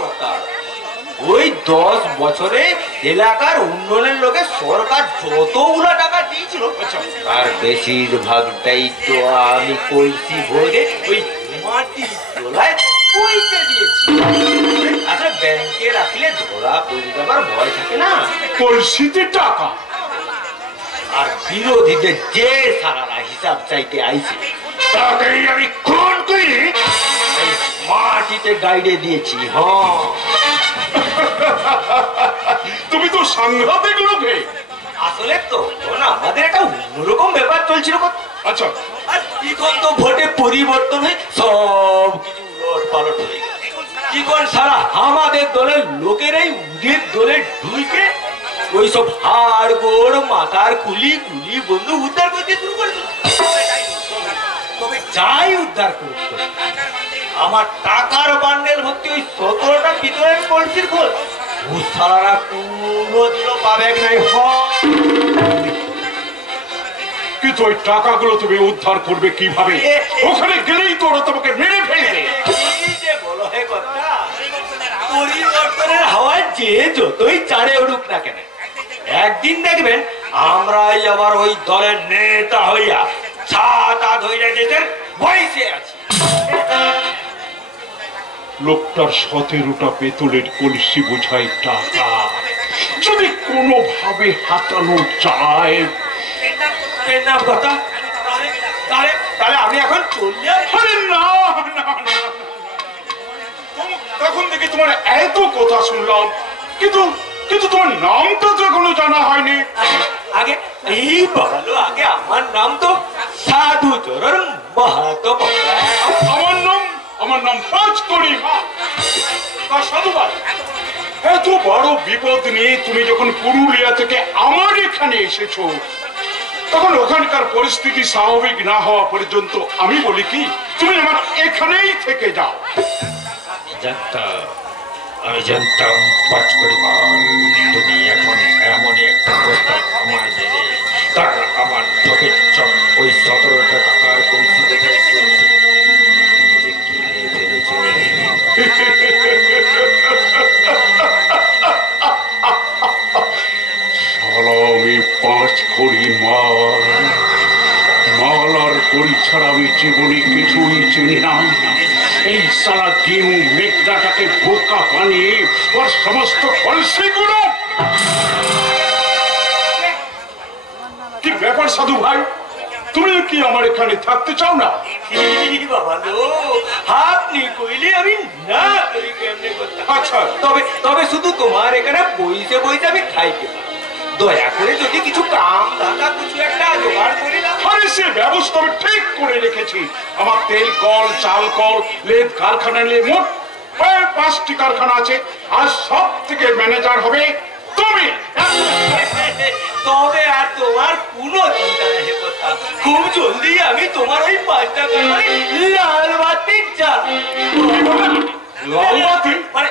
কর্তা, ওই 10 বছরে এলাকার উন্নয়নের লোকে সরকার যতগুলো টাকা দিয়েছিল তার বেশিরভাগটাই তো আমি কলসি ভরে ওই মাটির তলায় পয়সা দিয়েছি। আসলে ব্যাংকে রাখলে ধরা পড়ে যাবার ভয় থাকে না। কলসিতে টাকা? আর বিরোধীদের যে সারারা হিসাব চাইতে আইছে তাকেই আমি খুন করে মাটিতে গাইডে দিয়েছি। হ্যাঁ, তুমি তো সাংঘাতিক লোকে। আসলে তো না, আমাদের একটা অন্যরকম ব্যাপার চলছিল। আচ্ছা, আর এখন তো ভোটে পরিবর্তন হয়ে সব কিছু উলট পালট হয়ে গেল। এখন সারা আমাদের দলের লোকেরাই ওদের দলে ঢুকে ওই সব হাড় গোড় মাথার কুলি কুলি বন্ধু উদ্ধার করতে শুরু করেছিল। তবে যাই উদ্ধার করতো আমার টাকার বান্ডেল ভর্তি ওই 17টা ভিতরের কলসির খোল ও সারা কোনোদিনও পাবে নাই। কিন্তু ওই টাকাগুলো তুমি উদ্ধার করবে কিভাবে? ওখানে গেলেই তো ওরা তোমাকে মেরে ফেলবে। বলো হে কথা, পরিবর্তনের হাওয়ায় যে যতই চাড়ে উড়ুক না কেন, একদিন দেখবেন আমরাই আবার ওই দলের নেতা হইয়া ছাতা ধইরা দেশের বয়সে আছি। লোকটার 17টা পেতলের কলসি বোঝাই টাকা যদি কোনোভাবে হাতানো যায়। কথা তাহলে তাহলে আমি এখন চললে? আরে না না না, তখন থেকে তোমার এত কথা শুনলাম, কিন্তু কিন্তু তোমার নামটা তো এখনো জানা হয়নি। আগে এই বলো, আগে আমার নাম তো সাধু চরণ মাহাতো। আমার নাম পাঁচকড়ি মাল। সাধু ভাই, এত বড় বিপদ নিয়ে তুমি যখন পুরুলিয়া থেকে আমার এখানে এসেছো, তখন ওখানকার পরিস্থিতি স্বাভাবিক না হওয়া পর্যন্ত আমি বলি কি তুমি আমার এখানেই থেকে যাও। আমি জানতাম পাঁচকড়ি মাল তুমি এখন এমনই একটা প্রস্তাব আমায় দেবে, কারণ আমার চোখের চোখ ওই 17টা টাকার পরিস্থিতি আমি 5 কড়ি মাল আর কড়ি ছাড়া আমি জীবনে কিছুই চিনি না। এই সারা গেমু মেঘনাটাকে বোকা বানিয়ে ওর সমস্ত কলসিগুলো। কি ব্যাপার সাধু ভাই, তুমি কি আমার এখানে থাকতে চাও না? বাবা লো, আপনি কইলে আমি না করি কেমনে করতাম। আচ্ছা, তবে শুধু তোমার এখানে বইতে বইতে আমি খাইতে পারি। দয়া করে যদি কিছু কাম ধান্দা কিছু একটা জোগাড় করে দাও। আরে সে ব্যবস্থা আমি ঠিক করে রেখেছি। আমার তেল কল, চাল কল, লেদ কারখানা নিয়ে মোট 5টি কারখানা আছে। আর সব থেকে ম্যানেজার হবে তুমি। তবে আর তোমার কোনো চিন্তা নেই কথা, খুব জলদি আমি তোমার ওই 5টা কারখানায় লাল বাতি লাল বাতি মানে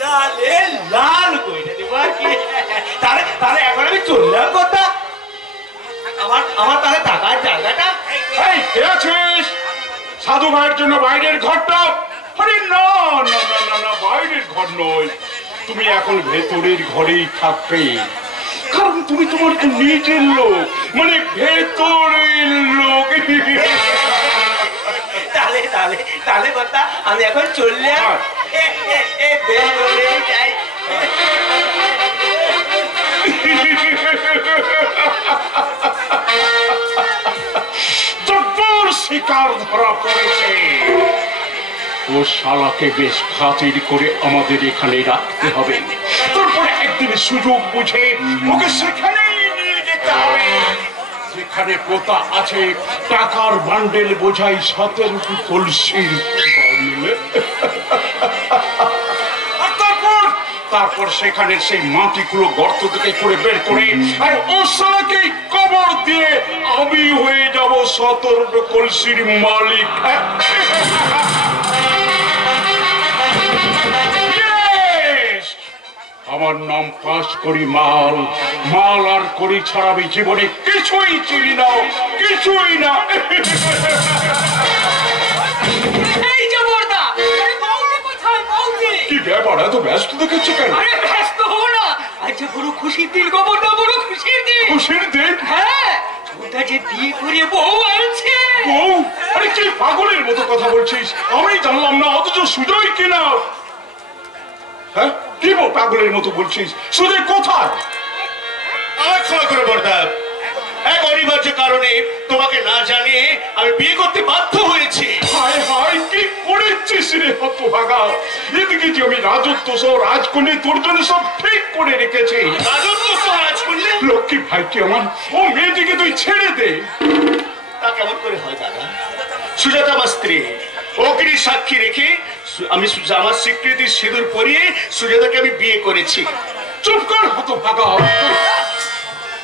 লালে লাল কইরা দেব আর কি। তাহলে এখন আমি চললাম কথা। আমার তাহলে থাকার জায়গাটা এই কে আছিস? সাধু ভাইয়ের জন্য বাইরের ঘরটা। আরে না না না না না, বাইরের ঘর নয়, তুমি এখন ভেতরের ঘরেই থাকবে, কারণ তুমি তোমার নিজের লোক, মানে ভেতরের লোক। তাহলে কথা আমি এখন চললাম। যাই জব্বর শিকার ধরা পড়েছে। ও শালাকে বেশ খাতির করে আমাদের এখানে রাখতে হবে, তারপরে একদিন সুযোগ বুঝে ওকে সেখানেই নিয়ে যেতে হবে যেখানে পোতা আছে টাকার বান্ডেল বোঝাই 17টি কলসির বান্ডেলে। তারপর সেখানে সেই মাটিগুলো গর্ত থেকে করে বের করে আর ও শালাকে কবর দিয়ে আমি হয়ে যাব 17টা কলসির মালিক। আমার নাম পাঁচকড়ি মাল। আর কড়ি ছাড়া আমি জীবনে কিছুই চিনি না, কিছুই না। কি ব্যাপার, এত ব্যস্ত দেখেছি কেন? ব্যস্ত হবো না, আচ্ছা বড় খুশির দিন গো, বড় খুশির দিন। খুশির দিন? হ্যাঁ, ওটা যে বিয়ে করে বউ আনছে। বউ? আরে কি পাগলের মতো কথা বলছিস, আমি জানলাম না, অথচ সুজয় কিনা। হ্যাঁ, কি পাগলের মতো বলছিস, সুজয় কোথায়? আমার ক্ষমা করে বর্দা, এক অনিবার্য কারণে তোমাকে না জানিয়ে আমি বিয়ে করতে বাধ্য হয়েছি। হায় হায়, কি করেছিস রে হতভাগা। এদিকে যে আমি রাজত্ব সহ রাজকন্যা তোর জন্য সব ঠিক করে রেখেছি। রাজত্ব সহ রাজকন্যা? লক্ষ্মী ভাইটি আমার, ও মেয়েটিকে তুই ছেড়ে দে। তা কেমন করে হয় দাদা? সুজাতা আমার স্ত্রী, অগ্নি সাক্ষী রেখে আমি আমার স্বীকৃতি সিঁদুর পরিয়ে সুজাতাকে আমি বিয়ে করেছি। চুপ কর হতভাগা।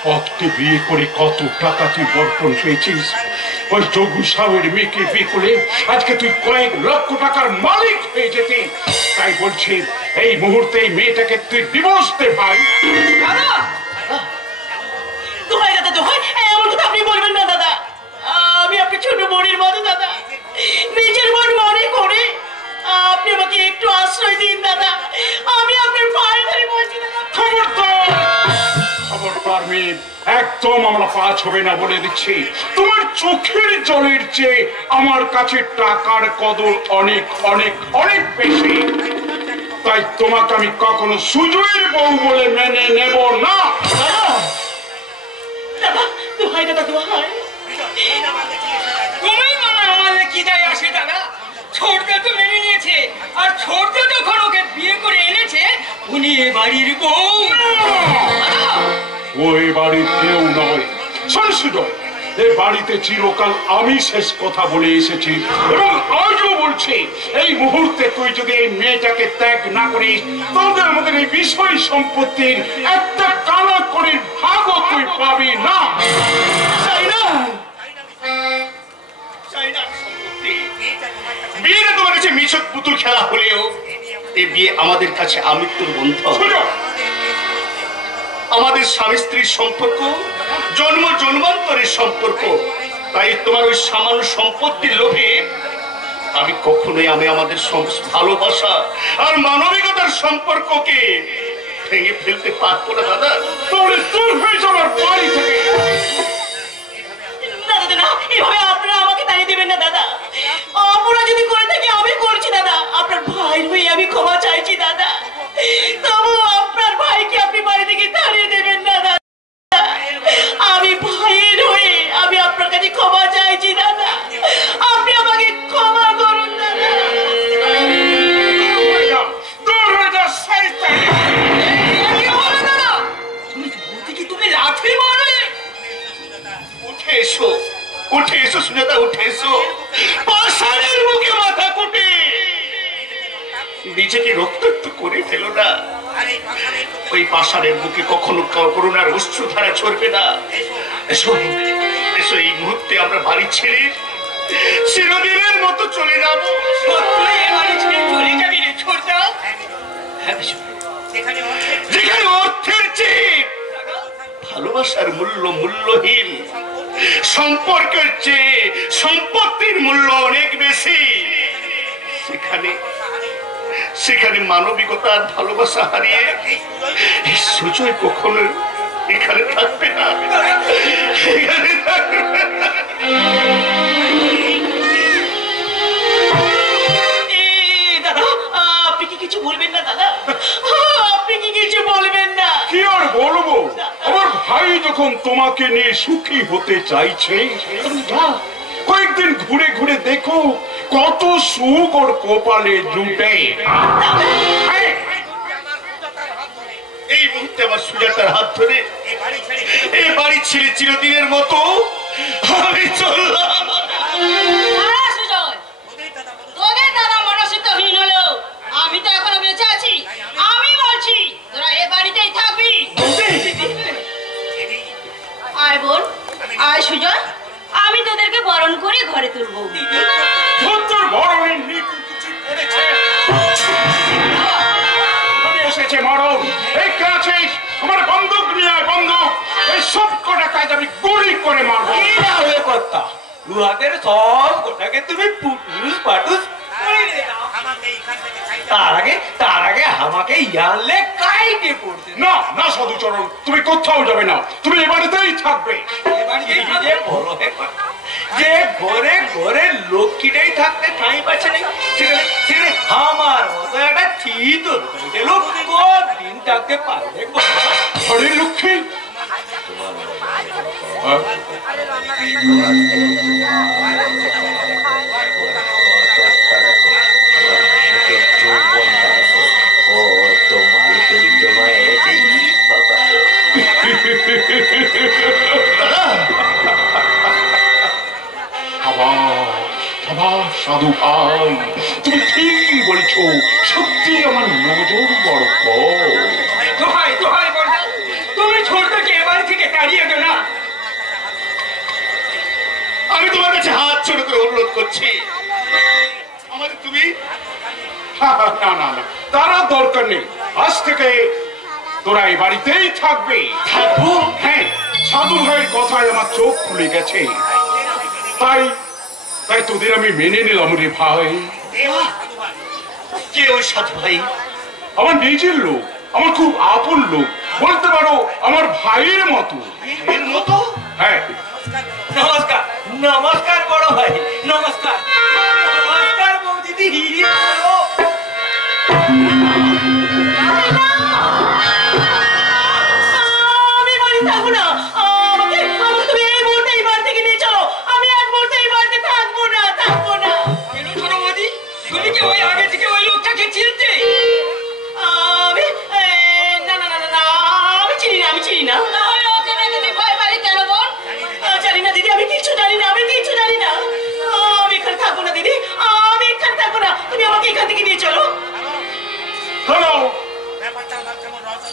পথকে বিয়ে করে কত টাকা তুই বর্পণ পেয়েছিস। ওই যোগু সাহেবের মেয়েকে বিয়ে করে আজকে তুই কয়েক লক্ষ টাকার মালিক হয়ে যেতি। তাই বলছি এই মুহূর্তে এই মেয়েটাকে তুই ডিভোর্স দে ভাই। তোমার দাদা তো হয় এমন কথা আপনি বলবেন না দাদা। আমি আপনার ছোট বোনের মতো দাদা, নিজের বোন মনে করে আপনি আমাকে একটু আশ্রয় দিন দাদা। আমি আপনার পায়ে ধরে বলছি দাদা। খবরদার আমার মেয়ে একদম আমরা পাঁচ হবে না বলে দিচ্ছি। তোমার চোখের জলের চেয়ে আমার কাছে টাকার কদর অনেক অনেক অনেক বেশি। তাই তোমাকে আমি কখনো সুজয়ের বউ বলে মেনে নেব না। দাদা দোহাই দাদা দোহাই, তুমি মনে আমাদের কি যায় আসে দাদা? ছোটদা তো মেনে নিয়েছে, আর ছোটদা যখন ওকে বিয়ে করে এনেছে উনি এ বাড়ির বউ। ওই বাড়ির কেউ নয়। শোন সুজয়, এই বাড়িতে চিরকাল আমি শেষ কথা বলে এসেছি এবং আজও বলছি, এই মুহূর্তে তুই যদি এই মেয়েটাকে ত্যাগ না করিস তাহলে আমাদের এই বিষয় সম্পত্তির একটা কানা করে ভাগও তুই পাবি না। বিয়েটা তোমার কাছে মিছক পুতুল খেলা হলেও এই বিয়ে আমাদের কাছে আমৃত্যুর বন্ধন। আমাদের স্বামী স্ত্রীর সম্পর্ক জন্ম জন্মান্তরের সম্পর্ক। তাই তোমার ওই সামান্য সম্পত্তির লোভে আমি কখনোই আমাদের ভালোবাসা আর মানবিকতার সম্পর্ককে ভেঙে ফেলতে পারবো না দাদা। তাহলে তুই হয়ে যাবার বাড়ি থেকে। দাদা দাদা এভাবে আপনারা আমাকে তাড়িয়ে দেবেন না দাদা। অপরাধ যদি করে থাকি আমি করছি দাদা। আপনার ভাইয়ের হয়ে আমি ক্ষমা চাইছি দাদা। তবু আপনার ভাইকে আপনি বাড়ি থেকে তাড়িয়ে দেবেন না দাদা। আমি ভাইয়ের হয়ে আমি আপনার কাছে ক্ষমা চাইছি দাদা। আপনি আমাকে ক্ষমা করুন দাদা। তুমি লাথি মারলে? উঠে এসো, উঠে এসো সুজাতা, উঠে এসো। পাষাণের মুখে মাথা কুটে নিজেকে রক্তাক্ত করে ফেলো না। ওই পাষাণের বুকে কখনো করুণার অশ্রুধারা ঝরবে না। এসো এসো, এই মুহূর্তে আমরা বাড়ি ছেড়ে চিরদিনের মতো চলে যাবো। সত্যি এ বাড়ি ছেড়ে চলে যাবি রে ছোটদা? হ্যাঁ, যেখানে অর্থের চেয়ে ভালোবাসার মূল্য মূল্যহীন, সম্পর্কের চেয়ে সম্পত্তির মূল্য অনেক বেশি, সেখানে মানবিকতার ভালোবাসা হারিয়ে এই সুজয় কখনো এখানে থাকবে না, এখানে থাকবে না। দাদা আপনি কি কিছু বলবেন না দাদা? আপনি কি কিছু বলবেন না? কি আর বলবো, আমার ভাই যখন তোমাকে নিয়ে সুখী হতে চাইছে, কয়েকদিন ঘুরে ঘুরে দেখো কত সুখ ওর কপালে জুটে। এই মুহূর্তে আমার সুজাতার হাত ধরে এই বাড়ি ছেড়ে চিরদিনের মতো আমি চললাম। সুজয়, তোদের দাদা মনসিদ্ধহীন হলো, আমি তো এখনো বেঁচে আছি। আমি বলছি তোরা এ বাড়িতেই থাকবি। আয় বোন, আয় সুজয়, আমি তোদেরকে বরণ করে ঘরে তুলবো। তোর বরণের নীতি কিছু করেছে? এসেছে মরণ। এই কে আছিস? আমার বন্দুক নিয়ে আয়, বন্দুক। এই সব কটা কাজ আমি গুলি করে মারবো। কথা গুহাতের সব গোটাকে তুমি পুটুস পাটুস তার আগে আমাকে ইয়ারলে কাইটে পড়তে। না না সাধুচরণ, তুমি কোথাও যাবে না, তুমি এ বাড়িতেই থাকবে। যে ঘরে ঘরে লক্ষ্মীটাই থাকতে ঠাঁই পাচ্ছে না, সেখানে আমার মতো একটা থিতর লোক কদিন থাকতে পারবে? আরে লক্ষ্মী, সাধু ভাই, তুমি ঠিকই বলেছো, সত্যি আমার নজর বড় কম। দোহাই দোহাই বলটা, তুমি ছোটদাকে এ বাড়ি থেকে তাড়িয়ে দে না। আমি তোমার কাছে হাত ছোট করে অনুরোধ করছি, আমাদের তুমি না না না, তারা দরকার নেই। আজ থেকে তোরা এই বাড়িতেই থাকবে। থাকবো? হ্যাঁ, সাধু ভাইয়ের কথায় আমার চোখ খুলে গেছে, তাই তাই তোদের আমি মেনে নিলাম রে ভাই। কে ওই সাধু ভাই? আমার নিজের লোক, আমার খুব আপন লোক। বলতে পারো আমার ভাইয়ের মতো। এর মতো? হ্যাঁ। নমস্কার নমস্কার বড় ভাই, নমস্কার নমস্কার বৌদিদি। আমি বাড়ি থাকবো না। আমাকে তুমি এই মুহূর্তে এই বাড়ি থেকে নিয়ে চলো। আমি এক মুহূর্তে এই বাড়িতে থাকবো না। কেন ছোট বৌদি, তুমি কি ওই আগে থেকে ওই লোকটাকে চিনতে? আমি না আমি চিনি না। তাহলে ওকে না দিদি ভয় পালি কেন বল? জানি না দিদি, আমি কিছু জানি না। আমি এখানে থাকবো না দিদি, আমি এখানে থাকবো না। তুমি আমাকে এখান থেকে নিয়ে চলো। দাঁড়াও,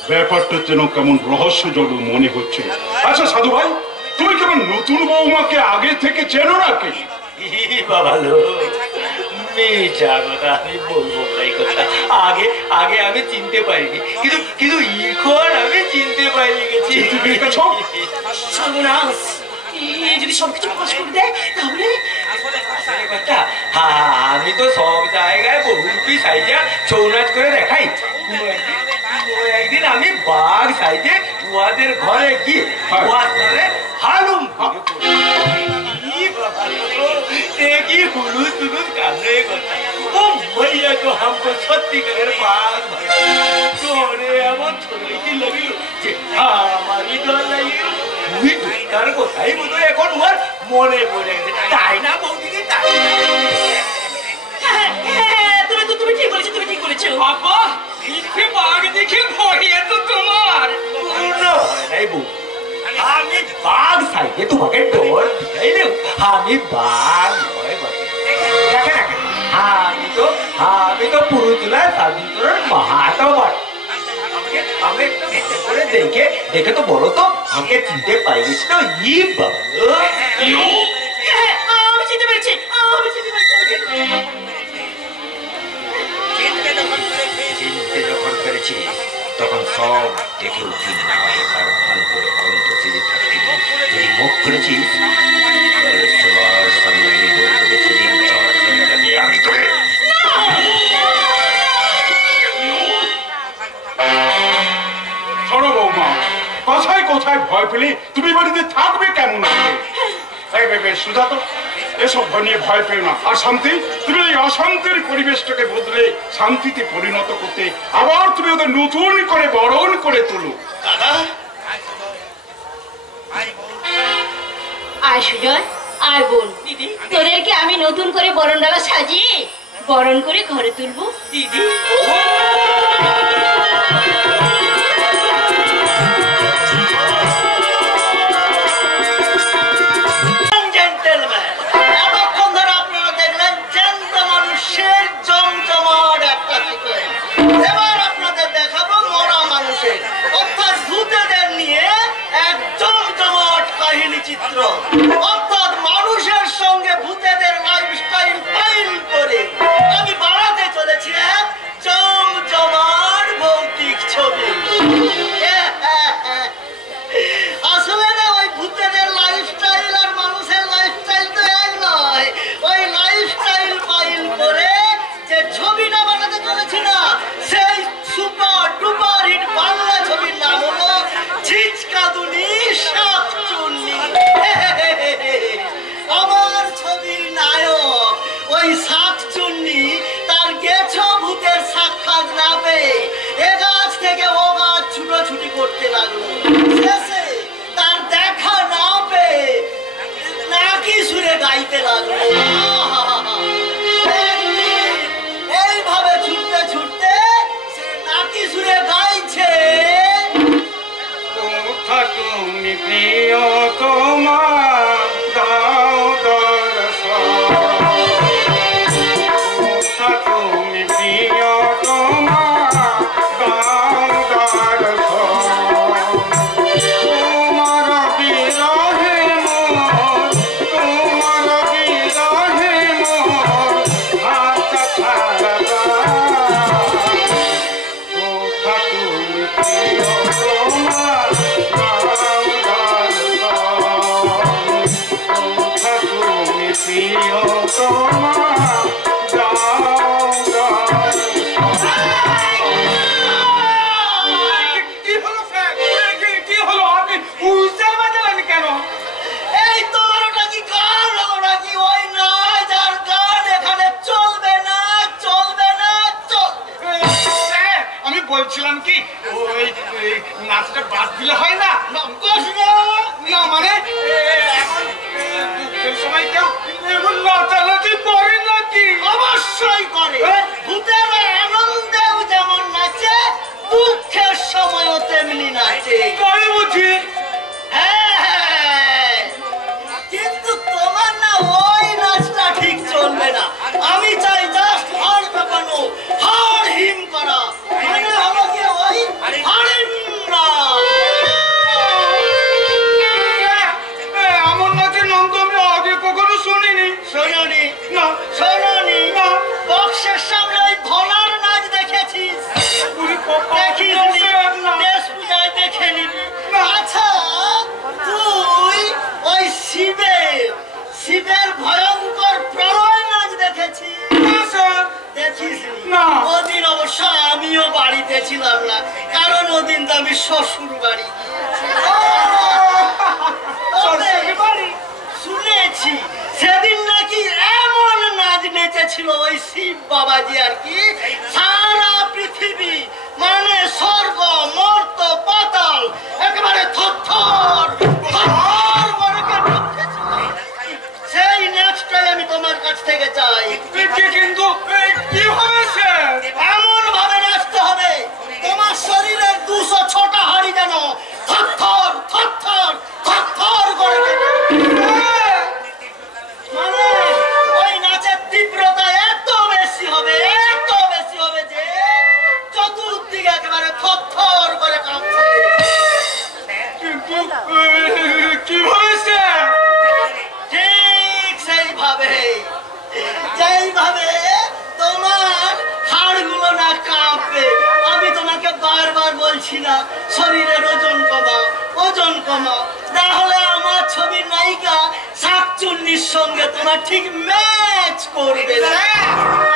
ব্যাপারটা যেন কেমন রহস্যজনক মনে হচ্ছে। আচ্ছা সাধু ভাই, তুমি কেমন নতুন বৌমাকে আগে থেকে চেনো নাকি? বাবা লো, মিছা কথা আমি বলবো তাই কথা। আগে আমি চিনতে পারিনি, কিন্তু এখন আমি চিনতে পারি গেছি। সর্বনাশ, যদি সবকিছু ফাঁস করে দেয় তাহলে? আমি তো সব জায়গায় বহুরূপী সাইজে ছৌ নাচ করে দেখাই। একদিন আমি বাঘ সাইজে তোমাদের ঘরে গিয়ে হালুম देखी हुलूस तुलूस करने को ओ भैया को हमको सत्ती करे बाग तोरे एमन छोड़े की लगी जे हमारी डर लगी हुई दुष्कार को তাই মতো এখন ওর মনে পড়ে গেছে, তাই না বৌদিকে? তাই তুমি ঠিক বলেছো, তুমি ঠিক বলেছো। বাবা, দেখে বাঘ দেখে ভয় তো তোমার পূর্ণ হয় নাই বৌ। আমি বাঘ সাইডে তোমাকে ডর দিই না, আমি বাঘ নয় বটে। দেখেন আমি তো পুরুতলা সাবিত্রর মাহাতো বটে। আমি একটু করে দেখে তো বলো তো, আমাকে চিনতে পারিস তো? ই বলো, আমি চিনতে পেরেছি। চিনতে যখন পেরেছি তখন সব দেখে উঠি না হয় তার ভান করে অনন্ত চিড়ে থাকবি। যদি মুখ খুলেছিস তাহলে সবার সামনে আমি বলবো সেদিন আমি তোরে শোনো বৌমা, কোথায় কোথায় ভয় পেলে তুমি বাড়িতে থাকবে কেমন? সুজাত, এসব নিয়ে ভয় পেও না। আর শান্তি, তুমি এই অশান্তির পরিবেশটাকে বদলে শান্তিতে পরিণত করতে আবার তুমি ওদের নতুন করে বরণ করে তোলো। দাদা, আয় সুজয়, আয় বোন। তোদেরকে আমি নতুন করে বরণ ডালা সাজিয়ে বরণ করে ঘরে তুলবো। দিদি, এতক্ষণ ধরে আপনারা দেখলেন জ্যান্ত মানুষের জমজমাট একটা সিকোয়েন্স। এবার আপনাদের দেখাবো মরা মানুষের, অর্থাৎ ভূতেদের নিয়ে এক জমজমাট কাহিনী চিত্র। অর্থাৎ মানুষের সঙ্গে ভূতেদের লাইফস্টাইল ফাইল করে আমি বাড়াতে চলেছি এক জমজমাট ভৌতিক ছবি। আসলে না, ওই ভূতেদের লাইফস্টাইল আর মানুষের লাইফস্টাইল তো এক নয়। ওই লাইফস্টাইল ফাইল করে যে ছবিটা বানাতে চলেছি না, সেই সুপার ডুপার হিট বাংলা ছবির নাম হলো ঝিঝকাদুনি শাকচুন্নি। আমার ছবির নায়ক ওই শাকচুন্নি তার গেছো ভূতের সাক্ষাৎ না পেয়ে এ গাছ থেকে ও গাছ ছুটোছুটি করতে লাগলো। শেষে তার দেখা না পেয়ে নাকি সুরে গাইতে লাগলো। একদিন এইভাবে ছুটতে ছুটতে সে নাকি সুরে গাইছে, কোথা তুমি প্রিয় তোমার দাও দর্শন, কোথা তুমি প্রিয় তোমার দাও দর্শন, তোমার বিরহে মোর, তোমার বিরহে মোর হাত ছাড়া কোথা তুমি প্রিয় তোমার দাও দর্শন। নাচটা বাদ দিলে হয় না? না মানে এখন দুঃখের সময় কেউ এমন নাচানাচি করে নাকি? অবশ্যই করে। ভূতের আনন্দেও যেমন নাচে, দুঃখের সময়ও তেমনি নাচে। তাই বুঝি? হ্যাঁ, কিন্তু তোমার না ওই নাচটা ঠিক চলবে না। আমি চাই জাস্ট হাড় কাঁপানো, হাড় হিম করা, মানে আমাকে ওই হাড়িম না। এমন নাচের নাম তো আমি আগে কখনো শুনিনি। শোনোনি? না। শোনোনি? না। বক্সের সামনে ওই ধনার নাচ দেখেছিস? দেখিসনি? দেশ পূজায় দেখে নিবি। আচ্ছা, তুই ওই শিবের ভয়ঙ্কর প্রলয় নাচ দেখেছিস? দেখিসনি? না। ওদিন অবশ্য আমিও বাড়িতে ছিলাম না, কারণ ওদিন তো আমি শ্বশুর বাড়ি শুনেছি সেদিন নাকি এমন নাচ নেচেছিল ওই শিব বাবাজি আর কি, সারা পৃথিবী মানে স্বর্গ মর্ত পাতাল একেবারে থরথর থরথর করে কেঁপে উঠেছিল। সেই নাচটাই আমি তোমার কাছ থেকে চাই। কিন্তু কি হয়েছে? এমন ভাবে নাচতে হবে তোমার শরীরের 206টা হাড়ি যেন থরথর থরথর থরথর করে কেঁপে উঠে। মানে ওই নাচের তীব্রতা এত বেশি হবে যে চতুর্দিকে একেবারে থরথর করে কাঁপছে। কিন্তু কি হয়েছে? ঠিক যেইভাবে তোমার হাড়গুলো না কাঁপবে। আমি তোমাকে বারবার বলছি না শরীরের ওজন কমাও, না হলে আমার ছবির নায়িকা শাকচুন্নির সঙ্গে তোমার ঠিক ম্যাচ করবে না।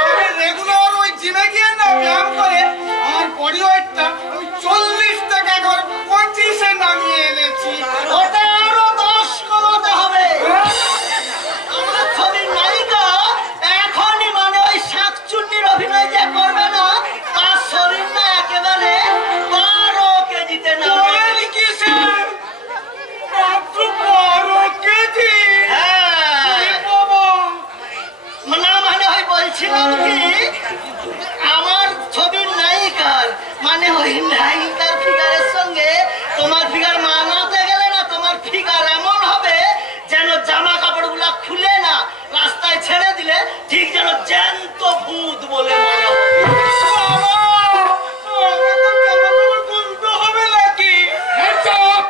আমি রেগুলার ওই জিমে গিয়ে না ব্যায়াম করে আমার বডি ওয়েটটা আমি 40 থেকে এখন 25-এ নামিয়ে এনেছি। ওটা আরো 10 কমাতে হবে। আমার ছবির নায়িকা এখনই মানে ওই শাকচুন্নির অভিনয় যে করবে না, তার শরীর না একেবারে 12 কেজিতে নামবে। মাত্র 12 কেজি? হ্যাঁ, বাবা, না মানে ওই বলছিলাম কি, আমার ছবির নায়িকার মানে ওই নায়িকার ফিগারের সঙ্গে তোমার ফিগার মানাতে গেলে না, তোমার ফিগার এমন হবে যেন জামা কাপড়গুলা খুলে না রাস্তায় ছেড়ে দিলে ঠিক যেন জ্যান্ত ভূত বলে মনে হবে। হবে নাকি? Hands up!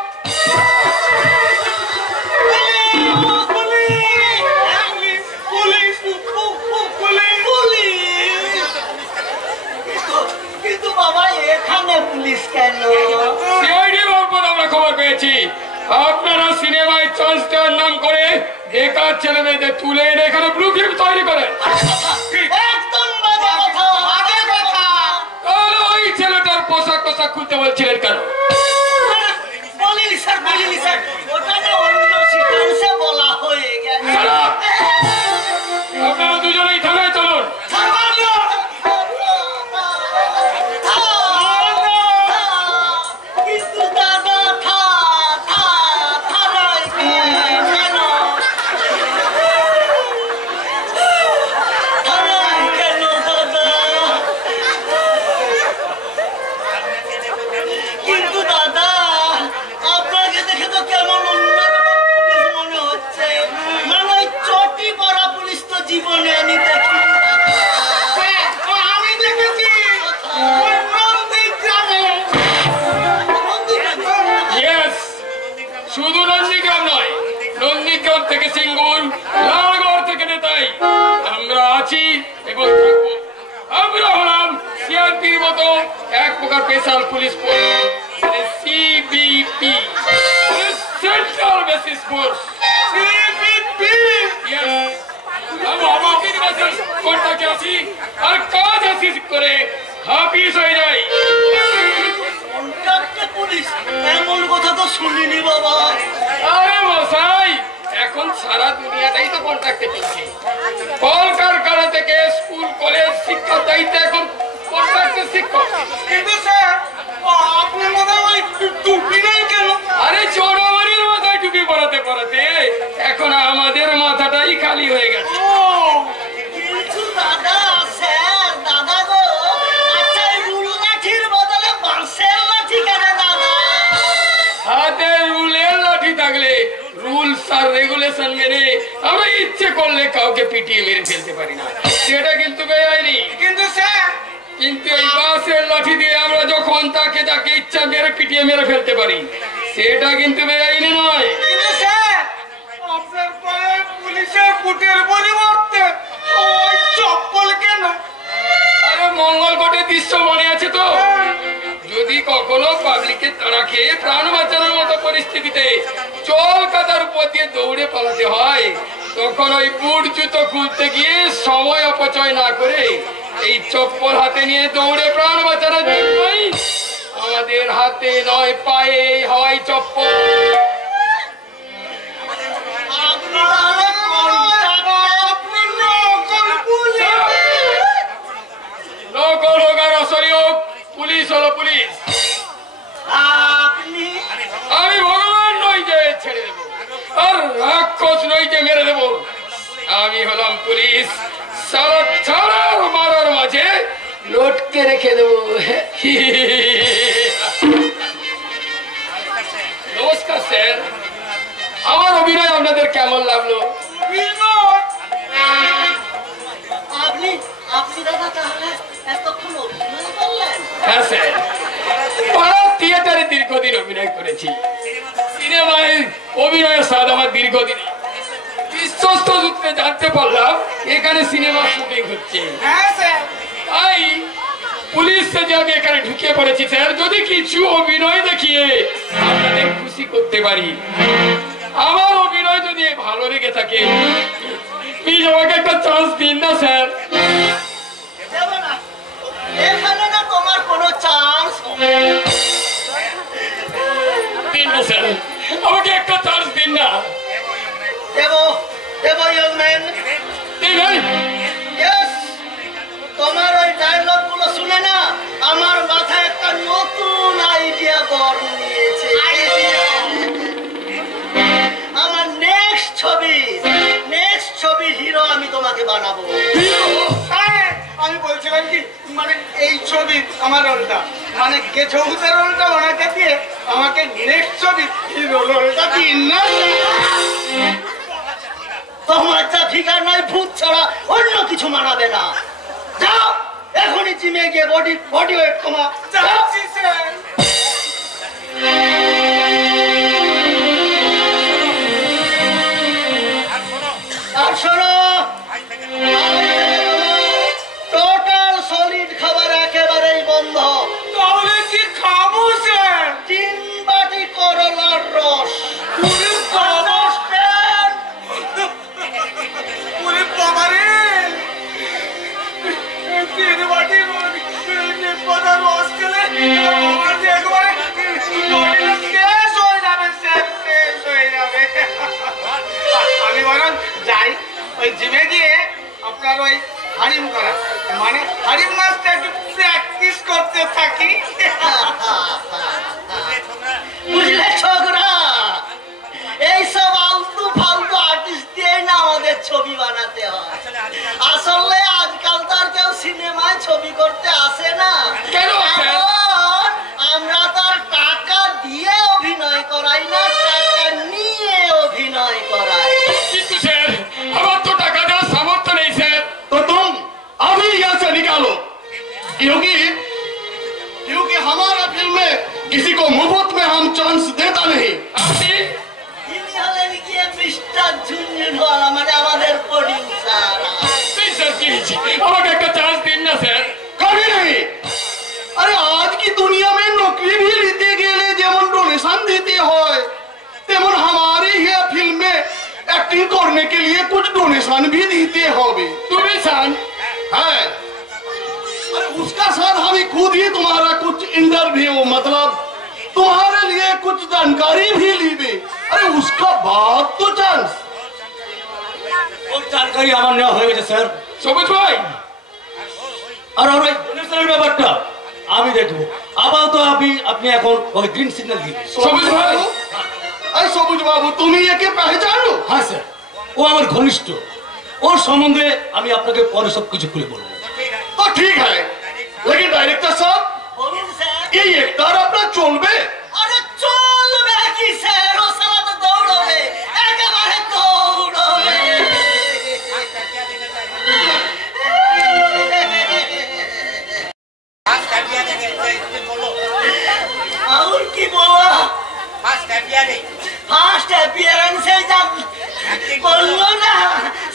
কিন্তু বাবা এখানে পুলিশ কেন? CID মারফত আমরা খবর পেয়েছি আপনারা সিনেমায় চান্স দেওয়ার নাম করে বেকার ছেলে মেয়েদের তুলে এনে এখানে ব্লু ফিল্ম তৈরি করেন। একদম বাজে কথা। তাহলে ওই ছেলেটার পোশাক খুলতে বলছিলেন কেন? বলিনি স্যার, ওটা না অন্য সিকোয়েন্সে বলা হয়ে গেছে। Shut up! আপনারা দুজনেই থানায় চলুন। কিন্তু দাদা থানায় কেন? থানায় কেন দাদা? কিন্তু দাদা আপনাকে দেখে তো কেমন অন্যরকম পুলিশ মনে হচ্ছে, মানে চটি পরা পুলিশ তো জীবনে আমি দেখিনি। আমি দেখেছি ওই নন্দীগ্রামে। Yes! শুধু নন্দীগ্রাম নয়, নন্দীগ্রাম থেকে সিঙ্গুর, লালগড় থেকে নেতাই আমরা আছি এবং থাকবো। আমরা হলাম সিআরপির মতো এক প্রকার special police force, CBP, central basis force. Yes! আমরা আমাদের বেসিস কন্টাক্টে আছি আর কাজ আসি করে হাফিজ হয়ে যাই। কন্ট্রাক্টে পুলিশ এমন কথা তো শুনিনি বাবা। আরে মশাই, এখন সারা দুনিয়াটাই তো কন্ট্রাক্টে চলছে। কলকারখানা থেকে স্কুল কলেজ শিক্ষা দায়িত্ব এখন কন্ট্রাক্টের শিক্ষক। কিন্তু স্যার আপনি মনে হয় 2 বিছানাই খালি হয়ে গেছে। কিন্তু দাদা, স্যার, দাদা গো, আচ্ছা এই রুল লাঠির বদলে বাঁশের লাঠি কেন দাদা? হাতে রুলের লাঠি থাকলে রুলস আর রেগুলেশন মেনে আমরা ইচ্ছে করলে কাউকে পিটিয়ে মেরে ফেলতে পারি না, সেটা কিন্তু বেআইনি। কিন্তু স্যার, কিন্তু এই বাঁশের লাঠি দিয়ে আমরা যখন তাকে যাকে ইচ্ছা মেরে পিটিয়ে মেরে ফেলতে পারি, সেটা কিন্তু বেআইনি নয়। কিন্তু স্যার, আপনার পায়ে পুলিশের বুটের পরিবর্তে ওই চপ্পল কেন? আরে মঙ্গল কোটের দৃশ্য মনে আছে তো? যদি কখনো পাবলিকে তাড়া খেয়ে প্রাণ বাঁচানোর মতো পরিস্থিতিতে চল কাদার উপর দিয়ে দৌড়ে পালাতে হয়, তখন ওই বুট জুতো খুলতে গিয়ে সময় অপচয় না করে এই চপ্পল হাতে নিয়ে দৌড়ে প্রাণ বাঁচানোর জন্যই আমাদের হাতে নয় পায়ে হয় চপ্পল। আপনি তাহলে আপনি নকল পুলিশ। নকল হোক আর আসলি হোক, পুলিশ হলো পুলিশ। আপনি আমি ভগবান নই যে ছেড়ে দেব, আর রাক্ষস নই যে মেরে দেব। আমি হলাম পুলিশ, সারা ছাড়ার মারার মাঝে লটকে রেখে দেব। নমস্কার স্যার, আমার অভিনয় আপনাদের কেমন লাগলো? আপনি আপনি দাদা তাহলে এতক্ষণ অভিনয় করলেন? হ্যাঁ স্যার, পাড়ার থিয়েটারে দীর্ঘদিন অভিনয় করেছি। সিনেমায় অভিনয়ের স্বাদ আমার দীর্ঘদিন। বিশ্বস্ত সূত্রে জানতে পারলাম এখানে সিনেমা শুটিং হচ্ছে। হ্যাঁ স্যার। তাই পুলিশ সেজে আমি এখানে ঢুকে পড়েছি স্যার, যদি কিছু অভিনয় দেখিয়ে আপনাদের খুশি করতে পারি। আমার অভিনয় যদি ভালো লেগে থাকে, প্লিজ আমাকে একটা চান্স দিন না স্যার। দেব না, এখানে না তোমার কোনো চান্স। দিন না স্যার, আমাকে একটা চান্স দিন না। দেব দেব ইয়ং ম্যান। দিন। ইয়েস, তোমার ওই ডায়লগ গুলো শুনে না আমার মাথায় একটা নতুন আইডিয়া বর নিয়েছে। আমার নেক্সট ছবির হিরো আমি তোমাকে বানাবো। আমি বলছিলাম কি, মানে এই ছবি আমার রোলটা, মানে গেছৌসের রোলটা ওনাকে দিয়ে আমাকে নেক্সট ছবি হিরো রোলটা দিন না। তোমার যা ফিগার নয়, ভূত ছাড়া অন্য কিছু মানাবে না। যাও এখনই জিমে গিয়ে বডি ওয়েট কমা। যাচ্ছি স্যার। আর শোনো, টোটাল সলিড খাবার একেবারেই বন্ধ। তাহলে কি খাবো স্যার? 3 বাটি করলার রস। আমি বরং যাই ওই জিমে গিয়ে আপনার ওই হারিম করা, মানে হারিম মাছটা একটু প্র্যাকটিস করতে থাকি। বুঝলে ছোকরা, এইসব আলতু ফালতু আর্টিস্ট দিয়ে না আমাদের ছবি বানাতে হয়। আসলে আজকাল তো আর কেউ সিনেমায় ছবি করতে আসে না। কেন? আমরা তো আর টাকা দিয়ে অভিনয় করাই না, টাকা নিয়ে অভিনয় করাই। কিন্তু স্যার, আমার তো টাকা দেওয়ার সামর্থ্য নেই স্যার। तो तुम अभी यहाँ से निकालो, क्योंकि हमारा फिल्म में किसी को मुफ्त में हम चांस देता नहीं। আপনি তিনি হলেন গিয়ে মিস্টার ঝুনঝুনওয়ালা, মানে আমাদের প্রডিউসার। প্লিজ স্যার, প্লিজ আমাকে একটা চান্স দিন না স্যার। कभी नहीं। अरे आज की दुनिया में नौकरी भी लेते गए जेमन डोनेशन देते होय, तेमन हमारे ये फिल्म में एक्टिंग करने के लिए कुछ डोनेशन भी देते होगे। তুমি চান? है। अरे उसका साथ हम खुद ही तुम्हारा कुछ इंटरव्यू, मतलब तुम्हारे लिए कुछ जानकारी भी लीबे। अरे उसका बाद तो चांस। ওর जानकारी আমার নেওয়া হয়ে গেছে স্যার। সবুজ ভাই, আর ওই ডোনেশনের ব্যাপারটা আমি দেখবো। আপাতত আপনি এখন ওই গ্রিন সিগন্যাল দিন। সবুজ ভাই, अरे सबुज बाबू, तुम ये के पहचानो? হ্যাঁ স্যার। ও আমার ঘনিষ্ঠ, ওর সম্বন্ধে আমি আপনাকে পরে সব কিছু খুলে বলবো। तो ठीक है, लेकिन डायरेक्टर साहब বলুন স্যার। ये इफ्तार अपना चलबे? আরে চলবে কি স্যার, ও সালা তো দৌড়বে, একেবারে দৌড়বে। আর কি বলা, ফার্স্ট অ্যাপিয়ারেন্সে যাব বললো না,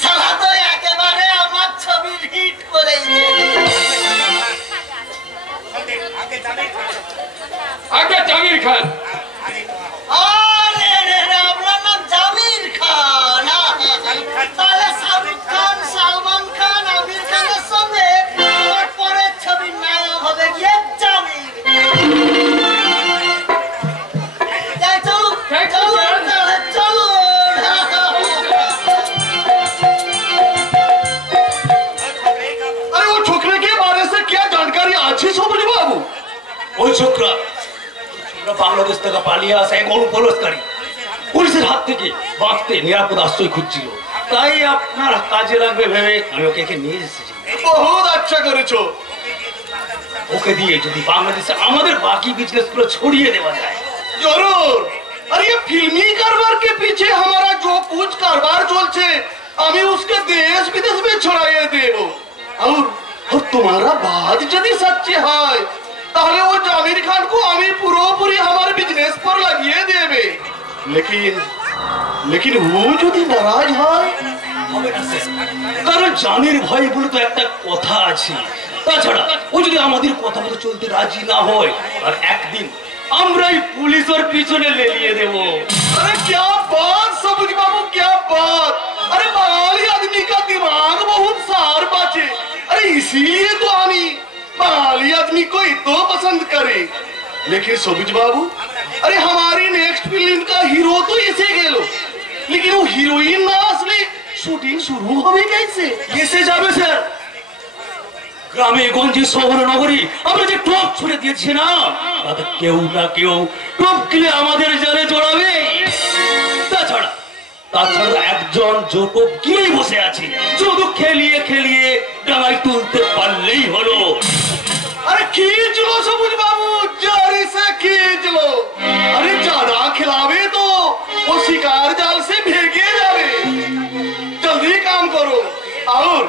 সালা তো একেবারে আমার ছবির হিট করেছে। আগে জামির খান। আরে রে রে, আপনার নাম জামির খান। তাহলে শাহরুখ খান, সালমান খান, আমির খানের সঙ্গে ওর পরের ছবির নায়ক হবে গিয়ে জামির। যাই চলুন, চলুন, তাহলে চলুন। अरे वो छोकरे के बारे से क्या जानकारी अच्छी समझ बाबू? ওই ছোকরা বাংলাদেশ থেকে পালিয়ে আসা এক অনুপ্রবেশকারী, পুলিশের হাত থেকে বাঁচতে নিরাপদ আশ্রয় খুঁজছিল, তাই আপনার কাজে লাগবে ভেবে আমি ওকে এখানে নিয়ে এসেছি। बहुत अच्छा करेছো। ওকে দিয়ে যদি বাংলাদেশে আমাদের বাকি বিজনেস গুলো ছড়িয়ে দেওয়া যায়। जरूर। अरे ये फिल्मी कारोबार के पीछे हमारा जो कुछ कारोबार चलছে আমি उसके देश विदेश में ছড়াইয়ে দেব। और तुम्हारा बात यदि सच्ची হয় তাহলে वो জামির খান को আমি পুরোপুরি আমার বিজনেস पर লাগিয়ে দেবে। लेकिन वो যদি নারাজ হয় হবে না স্যার, কারণ জামির ভয় বলে তো একটা কথা আছে। তাছাড়া ও যদি আমাদের কথা মতো চলতে রাজি না হয়, আর একদিন আমরাই পুলিশের পিছনে লেলিয়ে দেব। अरे क्या बात सबुज बाबू, क्या बात। अरे बंगाली आदमी का दिमाग बहुत शार्प আছে। अरे इसीलिए तो আমি बंगाली आदमी को इतना पसंद करे। लेकिन सबुज बाबू, अरे हमारी नेक्स्ट फिल्म का हीरो तो इसे गेलो, लेकिन वो हीरोइन ना আসলে শুটিং শুরু হবে कैसे? এসে যাবে স্যার। গ্রামে গঞ্জে শহরে নগরী আমরা যে টপ ছুড়ে দিয়েছি না, তাতে কেউ না কেউ টপ কিলে আমাদের জালে জড়াবে। তাছাড়া একজন যে টপ কিলেই বসে আছে, শুধু খেলিয়ে খেলিয়ে ডাঙায় তুলতে পারলেই হলো। अरे खींच लो सबुज बाबू, जारी से खींच लो। अरे ज्यादा खिलावे तो वो शिकार जाल से भेगे जावे। जल्दी काम करो। और